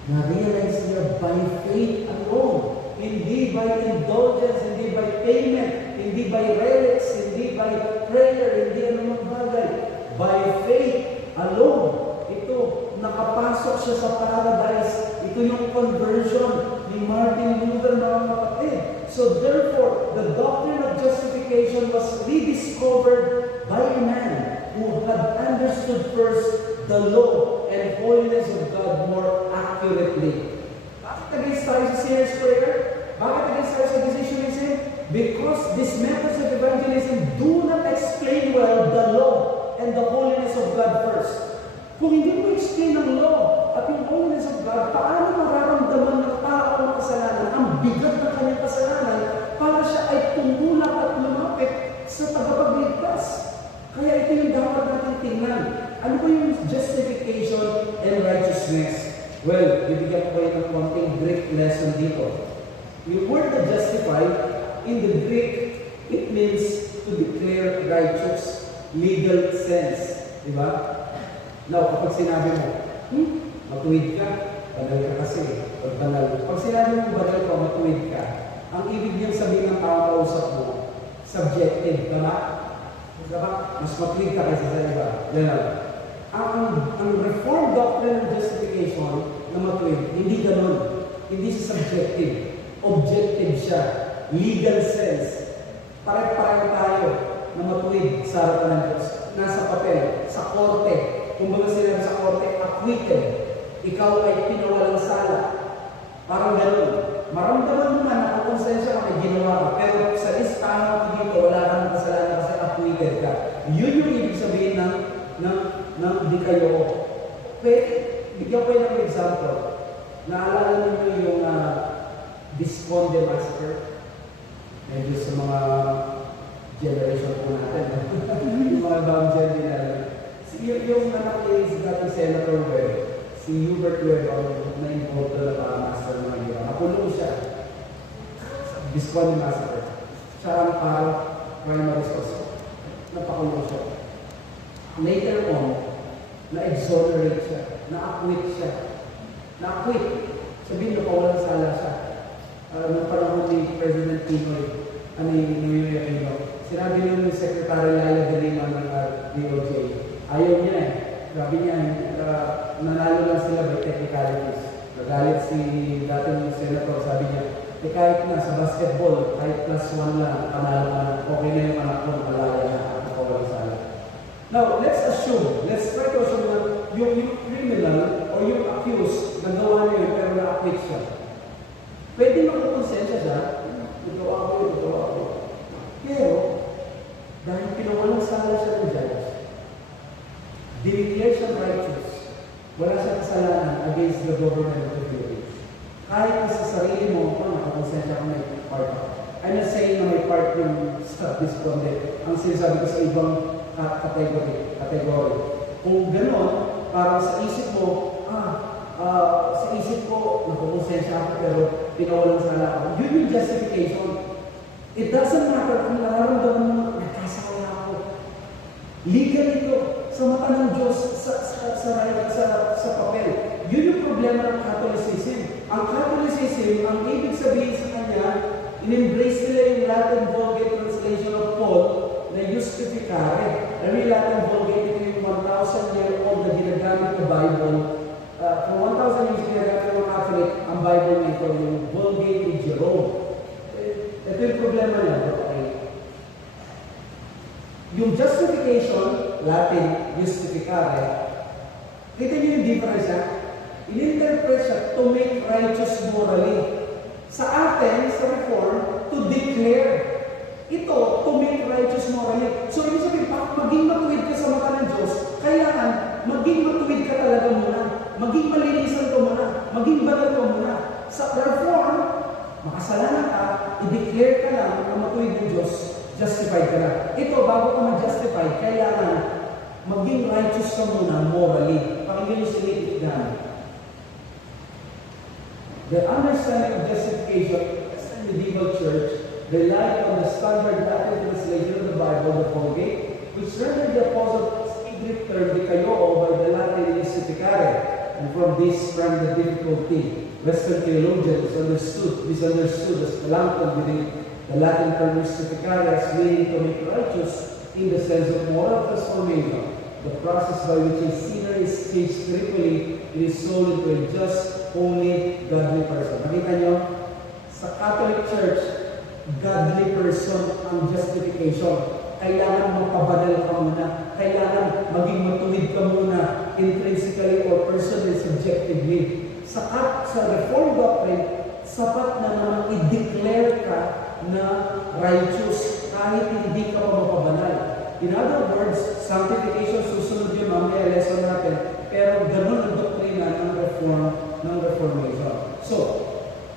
Na-realize niya by faith alone, hindi by indulgence, hindi by payment, hindi by relics, hindi by prayer, hindi anumang bagay. By faith alone. Ito, nakapasok siya sa paradise. Ito yung conversion ni Martin Luther, mga kapatid. So therefore, the doctrine of justification was rediscovered by a man who had understood first the law and holiness of God more accurately. Bakit against tayo sa sinner's prayer? Bakit against tayo sa decisionism? Because these methods of evangelism do not explain well the law and the holiness of God first. Kung hindi mo explain ang law at yung holiness of God, paano mararamdaman ng tao ang kasalanan, ang bigat ng kanyang kasalanan, para siya ay tumulak at lumapit sa tagapagligtas? Kaya ito yung dapat natin tingnan. Ano ba yung justification and righteousness? Well, bibigyan ko kayo ng konting Greek lesson dito. Yung word to justify, in the Greek, it means to declare righteous, legal sense. Diba? Now, kapag sinabi mo, matuwid ka, banal ka kasi. Pag banal. Pag sinabi mo banal ka, matuwid ka, ang ibig niyang sabihin ng tao kausap mo, subjective, tama? Mas matuwid ka kaysa sa iba. Yan lang. Ang Reformed doctrine of justification na matuwid, hindi ganun. Hindi siya subjective. Objective siya. Legal sense. Pare-pareho tayo na matuwid sa harapan ng Diyos. Nasa papel, sa korte. Kung baga sila sa korte, acquitted. Ikaw ay pinawalang sala. Parang ganun. Maramdaman mo na nakakonsensya ka may ginawa ka. Pero sa listahan mo dito, wala ka ng kasalanan kasi acquitted ka. Yun yung ibig sabihin ng di kayo. Pwede, bigyan ko ng example. Naalala niyo yung Visconde Massacre? Medyo sa mga generation po natin. Yung mga bagong generation. Yung anak niya si dating Senator Webb, si Hubert Webb, ang na-involved na master ng mga nakulong siya. Visconde Massacre. Siya ang parang primary source. Napakulong siya. Later on, na-exonerate siya. Na-acquit siya. Na-acquit. Sabihin na pawalang sala siya. Nung panahon ni President Pinoy, Noynoy Aquino, sinabi niyo yung Secretary Lala de Lima ng DOJ, ayaw niya eh. Sabi niya, nanalo lang sila by technicalities. Nagalit si dating senator, sabi niya, kahit na sa basketball, kahit +1 lang, panalo na, okay na yung anak ko, malaya na, at pawalang sala. Now, let's try to assume na yung criminal o yung accused, nagawa niya yun, pero na-acquit siya. Pwede magkakonsensya siya, ito ako. Pero, dahil pinawalang sala siya ng judge, dineclare siya righteous, wala siya kasalanan against the government of the Philippines. Kahit na sa sarili mo, nakakonsensya ka may part. I'm not saying na may part yung sa Visconde. Ang sinasabi ko sa ibang category. Kung gano'n, parang sa isip mo, nakakonsensya ako pero pinawalang sala ako. Yun yung justification. It doesn't matter kung nararamdaman mo nagkasala ako. Legal ito sa mata ng Diyos sa papel. Yun yung problema ng Catholicism. Ang Catholicism, ang ibig sabihin sa kanya, in-embrace nila yung Latin Vulgate translation of Paul na justificare. Yung Latin Vulgate, ito yung 1,000-year-old na ginagamit na Bible. Kung 1,000 years ginagamit ng Catholic, ang Bible na ito, yung Vulgate ni Jerome. Ito yung problema niya. Okay? Yung justification, Latin, justificare, kita niyo yung difference niya? In-interpret siya to make righteous morally. Sa atin, sa Reform, to declare. Ito, to make righteous morally. So, ibig sabihin, maging matuwid ka sa mata ng Diyos, kailangan maging matuwid ka talaga muna. Maging malinisan ka muna. Maging banal ka muna. Sa Reform, makasalanan ka, i-declare ka lang na matuwid ng Diyos, justified ka na. Ito, bago ka ma-justify, kailangan maging righteous ka muna morally. Pakinggan yung sinitig namin. The understanding of justification as the medieval church relied on the standard Latin translation of the Bible, the Vulgate, which rendered the Apostle's Greek term dikaioo by the Latin justificare. And from this sprang the difficulty. Western theologians misunderstood as Melanchthon within the Latin term justificare as meaning to make righteous in the sense of moral transformation, the process by which a sinner is changed spiritually in his soul into a just, holy, godly person. Nakita nyo? Sa Catholic Church, godly person ang justification. Kailangan magpabanal ka muna. Kailangan maging matuwid ka muna intrinsically or personally, subjectively. Sa Reformed doctrine, sapat na naman i-declare ka na righteous kahit hindi ka pa mapabanal. In other words, sanctification, susunod yun, mamaya lesson natin, pero ganun ang doktrina ng Reformation. So,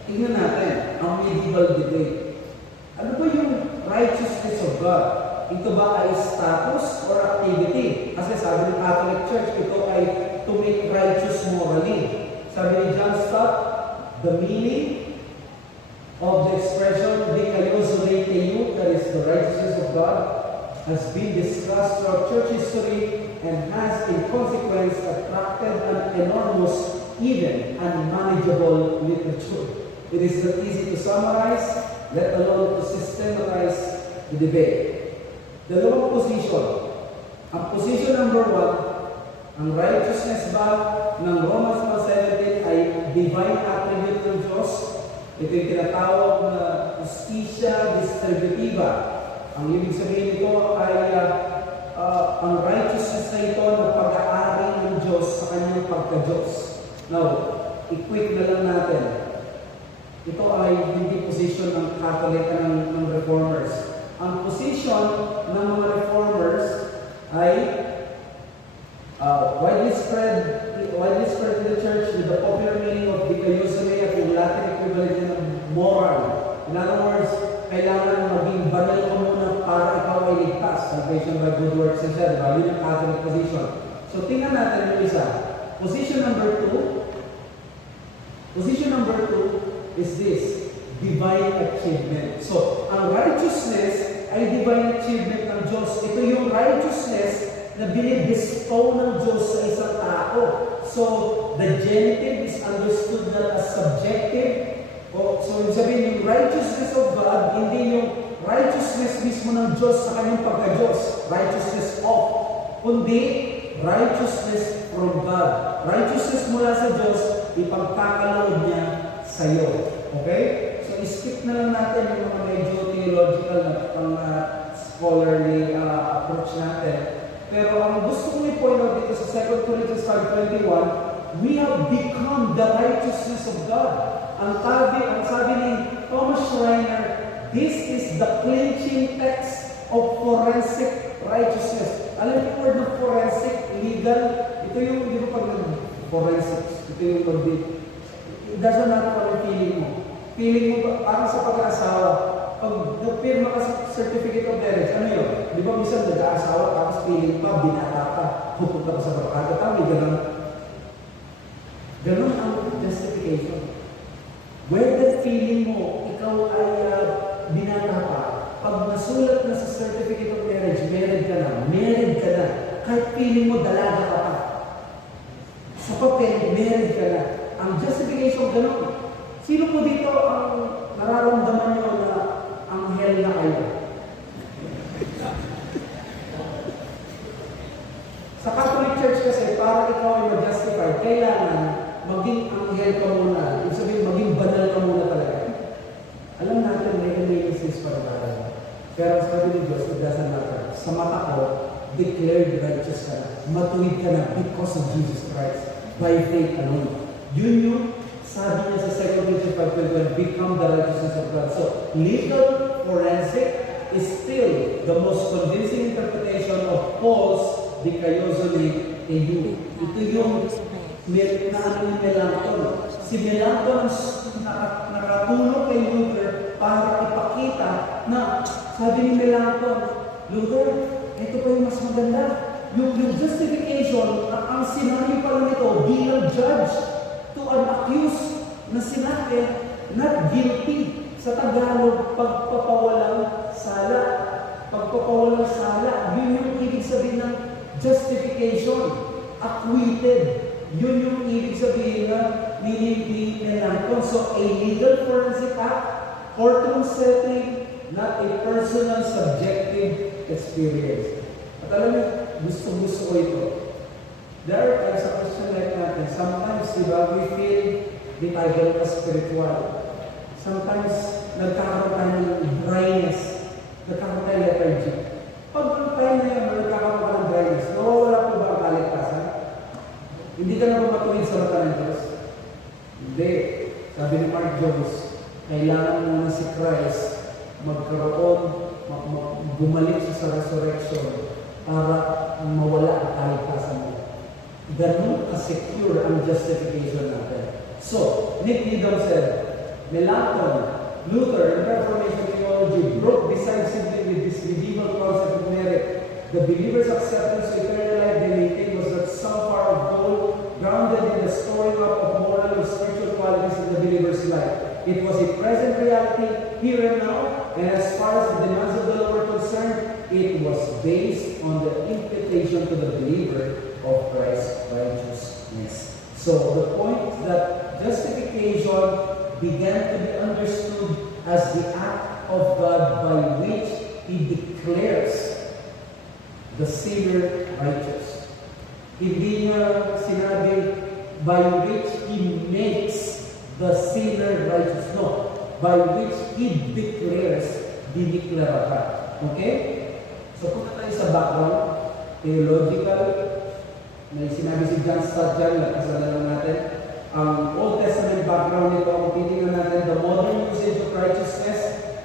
tingnan natin ang medieval debate. Ano ba yung righteousness of God? Ito ba ay status or activity? Kasi sabi ng Catholic Church, ito ay to make righteous morally. Sabi ni John Stott, the meaning of the expression dikaios reiteu, that is the righteousness of God, has been discussed throughout church history and has in consequence attracted an enormous, even unmanageable literature. It is not easy to summarize, let alone to systematize the debate. Dalawang position. Ang position number 1, ang righteousness ba ng Romans 1:17 ay divine attribute ng Diyos. Ito yung tinatawag na justicia distributiva. Ang ibig sabihin nito ay ang righteousness na ito ng pag-aari ng Diyos sa kanyang pagka-Diyos. Now, i-quick na lang natin. Ito ay hindi position ng Catholic ng Reformers. Ang position ng mga Reformers ay widely spread in the church with the popular meaning of dikaiosune at yung Latin equivalent ng moral. In other words, kailangan maging banal ka muna para ikaw ay ligtas. Salvation by good works and said, yun ang Catholic position. So, tingnan natin yung isa. Position number 2 is this, divine achievement. So, ang righteousness ay divine achievement ng Diyos. Ito yung righteousness na binibestow ng Diyos sa isang tao. So, the genitive is understood not as subjective. So, yung sabihin, yung righteousness of God, hindi yung righteousness mismo ng Diyos sa kanyang pagka-Diyos. Righteousness of. Kundi, righteousness from God. Righteousness mula sa Diyos, ipagkakaloob niya sa iyo. Okay? So, skip na lang natin yung mga medyo theological na scholarly approach natin. Pero ang gusto ko i-point out dito sa 2 Corinthians 5:21, we have become the righteousness of God. Ang sabi ni Thomas Schreiner, this is the clinching text of forensic righteousness. Alam niyo word ng forensic, legal, ito yung, di ba pag forensics, ito yung it doesn't matter what yung feeling mo. Feeling mo, parang sa pag-aasawa, pag nagpirma ka sa certificate of marriage, ano yun? Di ba minsan nag-aasawa, tapos feeling pa, binata ka, pupunta ka sa barkada, tama, ganun. Ganun ang justification. Whether feeling mo, ikaw ay binata ka, pag nasulat na sa certificate of marriage, married ka na, kahit feeling mo, dalaga ka pa. Sa papel, married ka na. Ang justification, ganun. Sino po dito ang nararamdaman nyo na anghel na kayo? Sa Catholic Church kasi, para ikaw ay ma-justify, kailangan maging anghel ka muna. Ibig sabihin, maging banal ka muna talaga. Alam natin, may amazing para tayo. Pero sabi ni Diyos, it doesn't matter. Sa mata ko, declared righteous ka na. Matuwid ka na because of Jesus Christ. By faith alone. Yun yung sabi niya sa 2 Corinthians 5:21, become the righteousness of God. So, legal forensic is still the most convincing interpretation of Paul's dikaiosune EU. Ito yung naano ni Melanchthon. Si Melanchthon nakatulong kay Luther para ipakita na, sabi ni Melanchthon, Luther, ito pa yung mas maganda. Yung justification, ang sinabi pala nito bilang judge to an accused na sinabi, not guilty. Sa Tagalog, pagpapawalang sala. Pagpapawalang sala, yun yung ibig sabihin ng justification. Acquitted. Yun yung ibig sabihin na ni Melanchthon. So, a legal forensic act, courtroom setting, not a personal subjective experience. At alam niyo, gusto ko ito. There are times sa Christian life natin, sometimes, di ba, we feel di tayo ganun spiritual. Sometimes, nagkakaroon tayo ng dryness. Nagkakaroon tayo ng lethargy. Pag ang time na yun, nagkakaroon ka ng dryness, nawawala po ba ang kaligtasan? Hindi ka na matuwid sa mata ng Diyos? Hindi. Sabi ni Mark Jones, kailangan mo na si Christ magkaroon, bumalik siya sa resurrection para mawala ang kaligtasan mo. Ganun ka-secure ang justification natin. So, Nick Needham said, Melanchthon, Luther, and Reformation theology broke decisively with this medieval concept of merit. The believer's acceptance of eternal life they maintained was not some far of gold, grounded in the storing up of moral or spiritual qualities in the believer's life. It was a present reality, here and now, and as far as the demands of the Lord were concerned, it was based on the imputation to the believer of Christ's righteousness. So the point is that justification began to be understood as the act of God by which He declares the sinner righteous. Hindi niya sinabi by which He makes the sinner righteous. No. By which He declares, diniklara ka. Okay? So punta tayo sa background, theological. May sinabi si John Stott dyan, nakasalanan natin. Ang Old Testament background nito, kung titingnan natin, the modern usage of righteousness,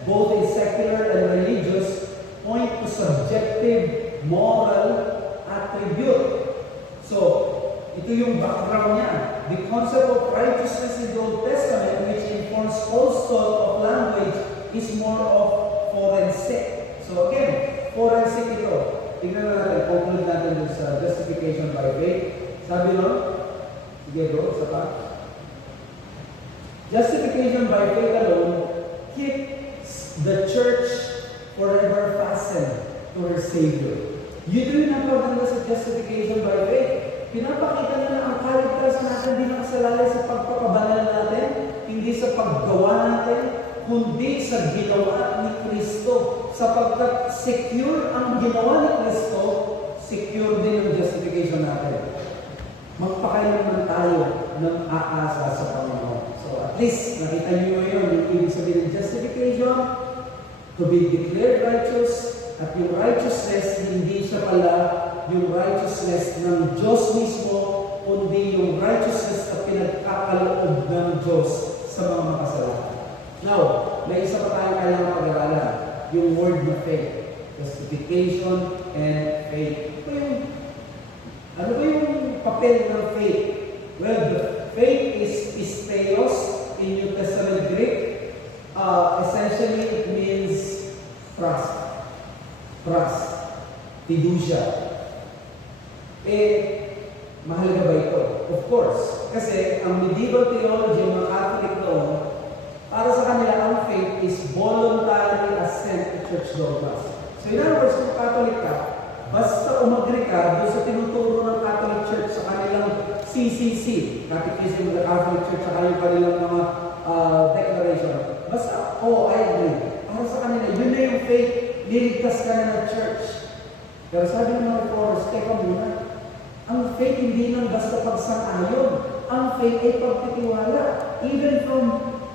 both in secular and religious, point to subjective moral attribute. So, ito yung background niya. The concept of righteousness in the Old Testament, which informs Paul's thought of language, is more of forensic. So again, forensic ito. Tingnan natin, conclude natin dun sa justification by faith. Sabi no? Sige bro, isa pa. Justification by faith alone keeps the church forever fastened to her Savior. Yun yung napaganda sa justification by faith. Pinapakita na ang kaligtasan natin di nakasalalay sa pagpapabanal natin, hindi sa paggawa natin, kundi sa ginawa ni Kristo. Sapagkat secure ang ginawa ni Kristo, secure din ang justification natin. Magpakailanman tayo ng aasa sa Panginoon. So at least, nakita niyo ngayon yung ibig sabihin ng justification, to be declared righteous, at yung righteousness, hindi siya pala yung righteousness ng Diyos mismo, kundi yung righteousness na pinagkakaloob ng Diyos sa mga makasalanan. Now, may isa pa tayong kailangan pag-aralan, yung word na faith. Justification and faith. Ano ba yung papel ng faith? Well, the faith is pisteos in New Testament Greek. Essentially, it means trust. Trust. Fiducia. Mahalaga ba ito? Of course. Kasi ang medieval theology, ang mga Catholic noon, para sa kanila, ang faith is voluntary assent to church dogmas. So in other words, kung Catholic ka, basta umagri ka doon sa tinuturo ng Catholic Church sa kanilang CCC, Catechism of the Catholic Church, sa kanilang mga declaration, basta, I agree. Para sa kanila, yun na yung faith, niligtas ka na ng church. Pero sabi ng mga reformers, teka muna, ang faith hindi lang basta pagsang-ayon. Ang faith ay pagtitiwala. Even from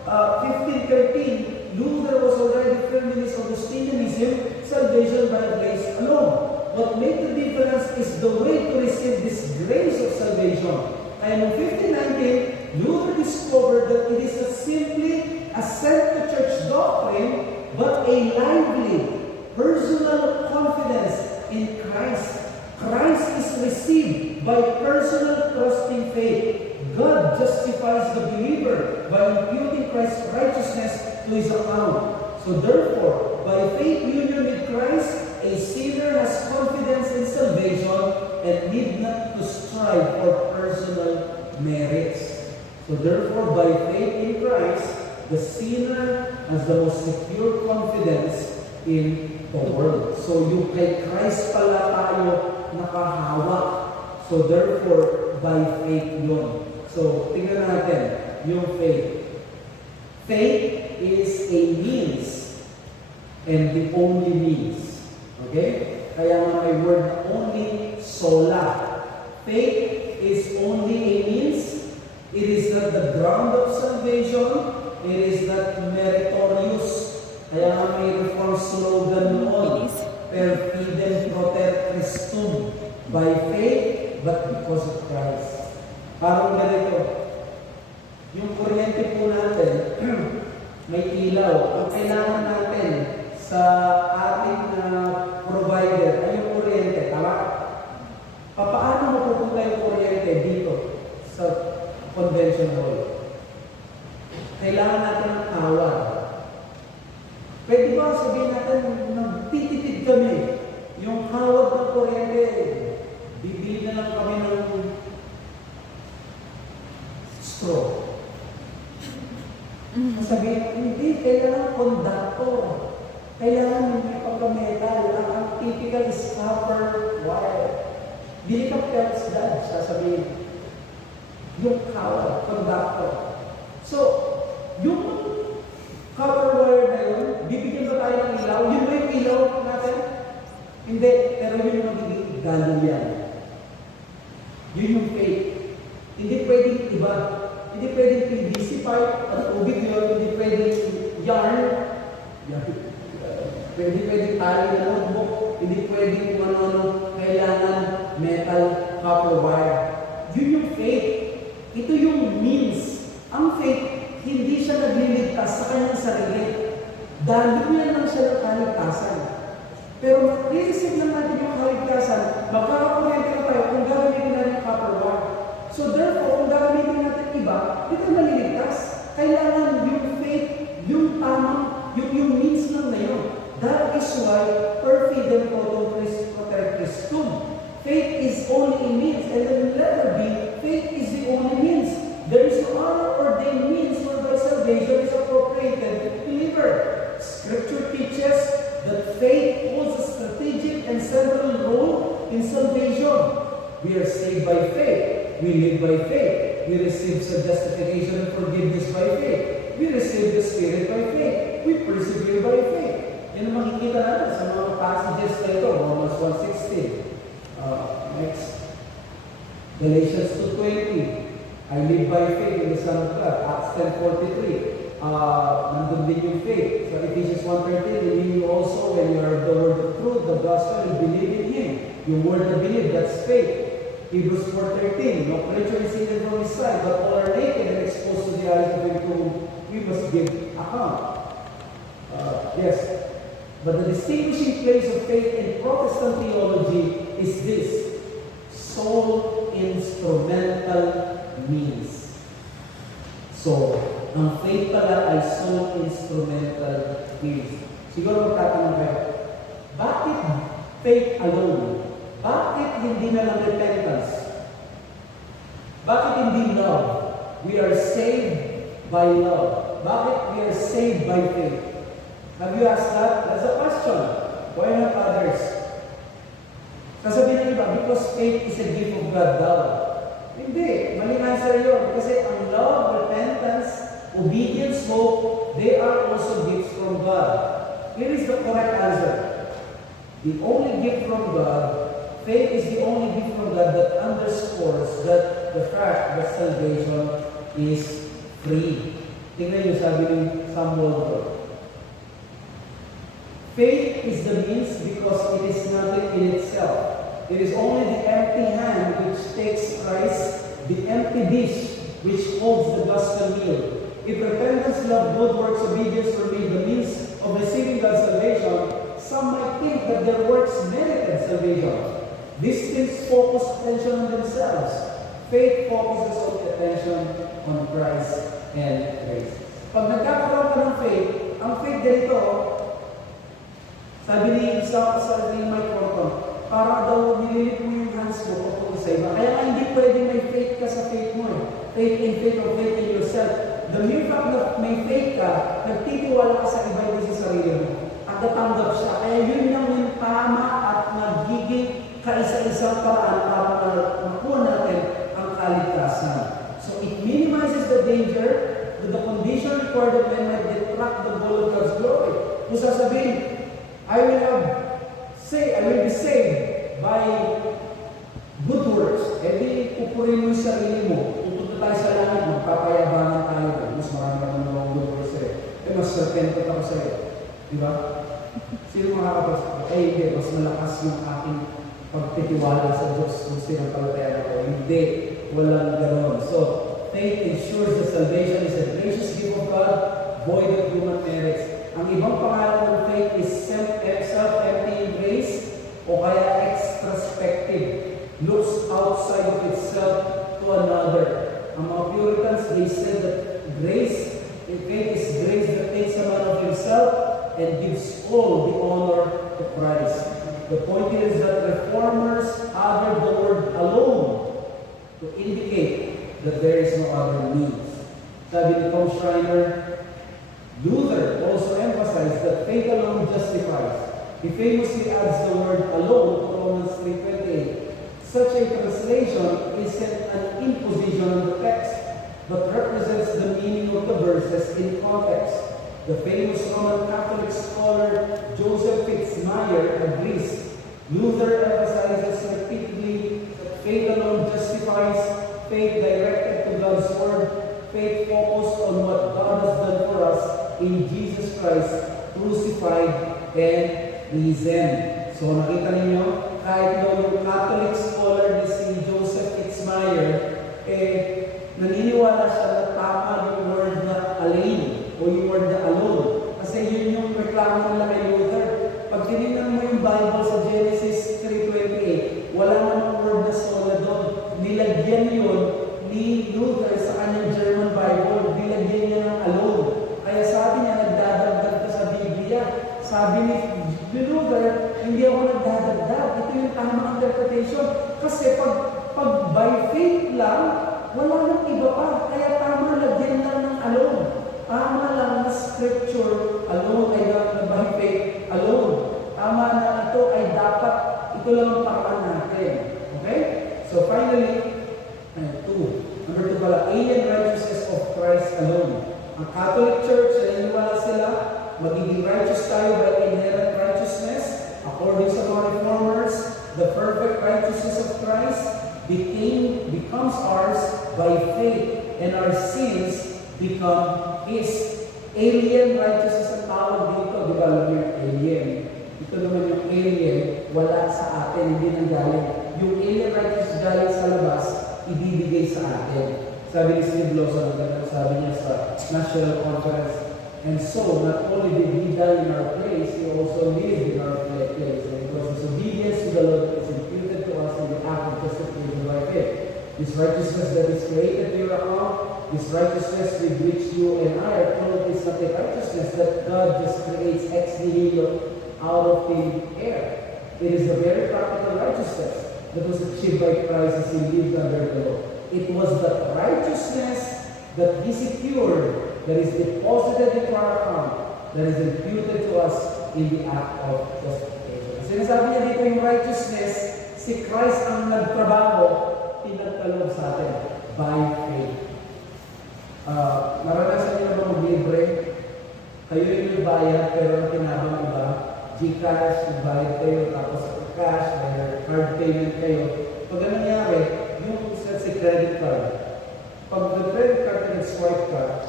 1513, Luther was already feminist Augustinianism, salvation by grace alone. What made the difference is the way to receive this grace of salvation. And in 1519, Luther discovered that it is not simply assent to church doctrine, but a lively, personal confidence in Christ. Christ is received by personal trusting faith. God justifies the believer by imputing Christ's righteousness to his account. So therefore, by faith union with Christ, a sinner has confidence in salvation and need not to strive for personal merits. So therefore, by faith in Christ, the sinner has the most secure confidence in the world. So yung kay Christ pala tayo nakahawak. So therefore, by faith yun. So tingnan natin yung faith. Faith is a means and the only means. Okay? Kaya nga may word na only, sola. Faith is only a means. It is not the ground of salvation. It is not meritorious. Kaya nga may reform slogan noon, per fidem proter Christum, by faith, but because of Christ. Parang ganito, yung kuryente po natin, may ilaw. Ang kailangan natin sa ating provider ay yung kuryente, tama? Paano mapupunta yung kuryente dito sa convention hall? Kailangan natin ng tawad. Pwede ba sabihin natin, nagtitipid kami, yung hawad ng kuryente, bibili na lang kami ng straw. Sabihin, hindi, kailangan conductor. Kailangan may pagkametal. Ang typical is copper wire. Bili ka Phelps Dodge, sasabihin. Yung hawad, conductor. So, yung copper wire na yun, bibigyan ba tayo ng ilaw? Yun ba yung ilaw? Hindi, pero yun yung magiging value yan. Yun yung faith. Hindi pwedeng iba. Hindi pwedeng PVC pipe at tubig yun. Hindi pwedeng yarn. Hindi pwedeng tali na notebook. Hindi pwedeng kung ano-ano. Kailangan metal, copper wire. Yun yung faith. Ito yung means. Ang faith, hindi siya nagliligtas sa kanyang sarili. Daluyan lang siya ng kaligtasan. Pero mag-receive lang natin yung kaligtasan, magkakakuryente na tayo kung gagamitin natin yung copper wire. So therefore, kung gagamitin natin iba, ito maliligtas. Kailangan yung faith, yung tamang, yung means lang na yun. That is why perfidem toto Christum. Faith is only a means, and the letter B, faith is the only means. There is no other ordained means whereby salvation is appropriated to believer. Scripture teaches that faith holds a strategic and central role in salvation. We are saved by faith. We live by faith. We receive justification and forgiveness by faith. We receive the Spirit by faith. We persevere by faith. Yan ang makikita natin sa mga passages na ito. Romans 1:16. Next. Galatians 2:20. I live by faith in the Son of God. Acts 10:43. Nandun din yung faith. So Ephesians 1:13, believe you also when you heard the word of truth, the gospel, you believe in Him. Yung word to believe, that's faith. Hebrews 4:13, no creature is hidden from His sight, but all are naked and exposed to the eyes of Him to whom we must give account. Yes. But the distinguishing place of faith in Protestant theology is this: sole instrumental means. So, ang faith pala ay sole instrumental means. Siguro magtatanong kayo, bakit faith alone? Bakit hindi na lang repentance? Bakit hindi love? We are saved by love. Bakit we are saved by faith? Have you asked that? That's a question. Why not others? Sasabihin ng iba, because faith is a gift of God daw. Hindi. Maling answer yun. Kasi ang love, repentance, obedience, hope, they are also gifts from God. Here is the correct answer. The only gift from God, faith is the only gift from God that underscores that the fact that salvation is free. Tingnan niyo sabi ni Samuel. Faith is the means because it is nothing in itself. It is only the empty hand which takes Christ, the empty dish which holds the gospel meal. If repentance, love, good works, obedience were made the means of receiving God's salvation, some might think that their works merited salvation. These things focus attention on themselves. Faith focuses attention on Christ and grace. Pag nagkakaroon ka ng faith, ang faith ganito, sabi ni Mike Horton, para daw nililit mo yung hands mo papunta sa iba. Kaya nga hindi pwede may faith ka sa faith mo eh. Faith in faith or faith in yourself. The mere fact na may faith ka, nagtitiwala ka sa iba hindi sa sarili mo. At natanggap siya. Kaya yun yung tama at nagiging kaisa-isang paraan para makuha natin ang kaligtasan. So it minimizes the danger to the condition required that men might detract the goal of God's glory. Kung sasabihin, I will be saved by good works. E di, pupurin mo yung sarili mo. Pupunta tayo sa langit, magpapayabangan tayo. Mas marami ka naman mga good works eh. Mas repentant ako sa'yo. Diba? Sino makakapag? Hindi, mas malakas yung aking pagtitiwala sa Diyos kung sinampalatayan ako. Hindi, walang ganoon. So, faith ensures the salvation is a gracious gift of God, void of human merits. Ang ibang pangalan ng faith is self-emptying grace o kaya extraspective, looks outside of itself to another. Ang mga Puritans, they said that grace, faith is grace that takes a man of himself and gives all the honor to Christ. The point is that reformers added the word alone to indicate that there is no other means. Sabi ni Tom Schreiner, Luther also emphasized that faith alone justifies. He famously adds the word alone to Romans 3:28. Such a translation isn't an imposition on the text, but represents the meaning of the verses in context. The famous Roman Catholic scholar Joseph Fitzmyer agrees. Luther emphasizes repeatedly that faith alone justifies, faith directed to God's Word, faith focused on what God has done for us in Jesus Christ, crucified and risen. So nakita ninyo, kahit daw yung Catholic scholar na si Joseph Fitzmyer, naniniwala siya na tama yung word na alain o yung word na alone. Kasi yun yung reklamo nila kay Luther. Pag tinignan mo yung Bible sa Genesis 3:28, wala namang word na sola doon. Nilagyan yun ni Luther sa kanyang German Bible. Nilagyan niya ng alone. Kaya sabi niya, nagdadagdag ka sa Biblia. Sabi ni Luther, hindi ako nagdadagdag. Ito yung tamang interpretation. Kasi pag by faith lang, wala nang iba pa. Kaya tama, lagyan lang ng alone. Tama lang na scripture alone ay na by faith alone. Tama na ito ay dapat, ito lang ang paraan natin. Okay? So finally, Number 2 pala, alien righteousness of Christ alone. Ang Catholic Church, naniniwala sila, magiging righteous tayo by inherent righteousness. According sa mga reformers, the perfect righteousness of Christ becomes ours by faith, and our sins become His. Alien righteousness ang tawag dito, di ba alam yung alien? Ito naman yung alien, wala sa atin, hindi nanggaling. Yung alien righteousness galing sa labas, ibibigay sa atin. Sabi ni Steve Lawson, sabi niya sa National Conference, and so, not only did He die in our place, He also lived in our place. And because His obedience to the Lord is imputed to us in the act of justification by faith. This righteousness that is created to your account, this righteousness with which you and I are clothed, is not a righteousness that God just creates ex nihilo out of thin air. It is a very practical righteousness that was achieved by Christ as He lived under the law. It was the righteousness that He secured, that is deposited into our account, that is imputed to us in the act of justification. Sinasabi niya dito yung righteousness, si Christ ang nagtrabaho, pinagkaloob sa atin by faith. Naranasan niyo na ba maglibre? Kayo yung bayad, pero ang tinabang iba, Gcash, bayad kayo, tapos cash, may card payment kayo. Pag ano nangyari, yung let's say credit card. Pag the credit card and swipe ka,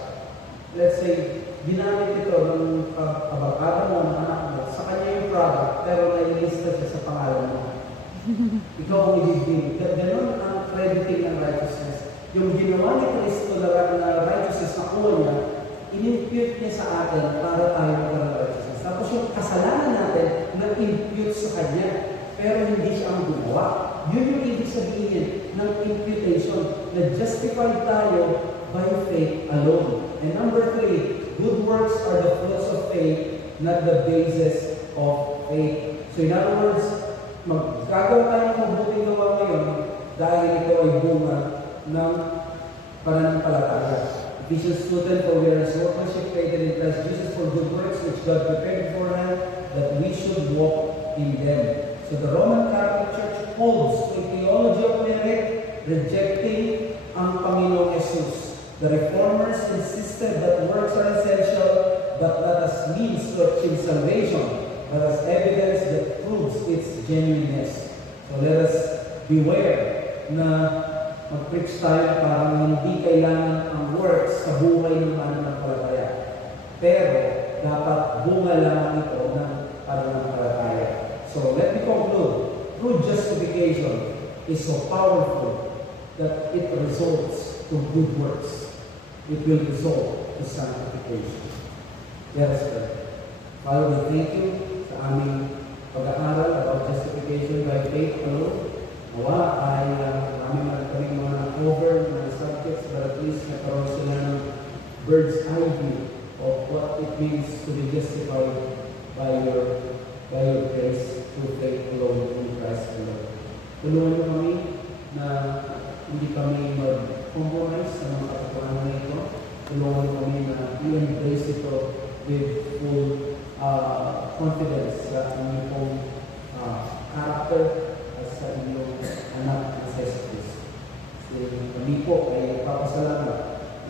let's say, ginamit ito ng abagada mo, ng anak mo, sa kanya yung product, pero nailista siya sa pangalan mo. Ikaw ang ibigin. Ganon ang crediting ng righteousness. Yung ginawa ni Kristo na righteousness na kuha niya, in-impute niya sa atin para tayo magkaroon ng righteousness. Tapos yung kasalanan natin, na-impute sa kanya. Pero hindi siya ang gumawa. Yun yung ibig sabihin ng imputation, na justified tayo by faith alone. And number 3, good works are the fruits of faith, not the basis of faith. So in other words, magkagawa tayo ng mabuting gawa ngayon dahil ito ay bunga ng pananampalataya. Ephesians 2:10, for we are His workmanship created in Christ Jesus for good works which God prepared beforehand that we should walk in them. So the Roman Catholic Church holds to a theology of merit, rejecting ang Panginoong Jesus. The Reformers insisted that works are essential, but not as means to achieve salvation, but as evidence that proves its genuineness. So let us beware na mag-preach tayo parang hindi kailangan ang works sa buhay ng pananampalataya. Pero dapat bunga lamang ito ng pananampalataya. So let me conclude. True justification is so powerful that it results to good works. It will result to sanctification. Let us pray. Father, we thank you sa aming pag-aaral about justification by faith alone. Nawa ay kaming mga na-cover na subjects, but at least nakaroon sila ng bird's eye view of what it means to be justified by your grace through faith alone in Christ alone. Tulungan mo kami na hindi kami mag-compromise sa mga katotohanan na ito. Tulungan mo kami na i-embrace ito with full confidence sa inyong character at sa inyong anak na sa Jesus. Kami po ay papasalamat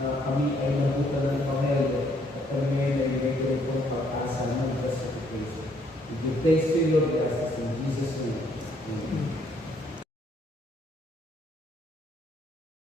na kami ay nabutan ng Panginoon at kami ngayon ay nabigay po ng pag-asa ng justification. We give thanks to you, Lord,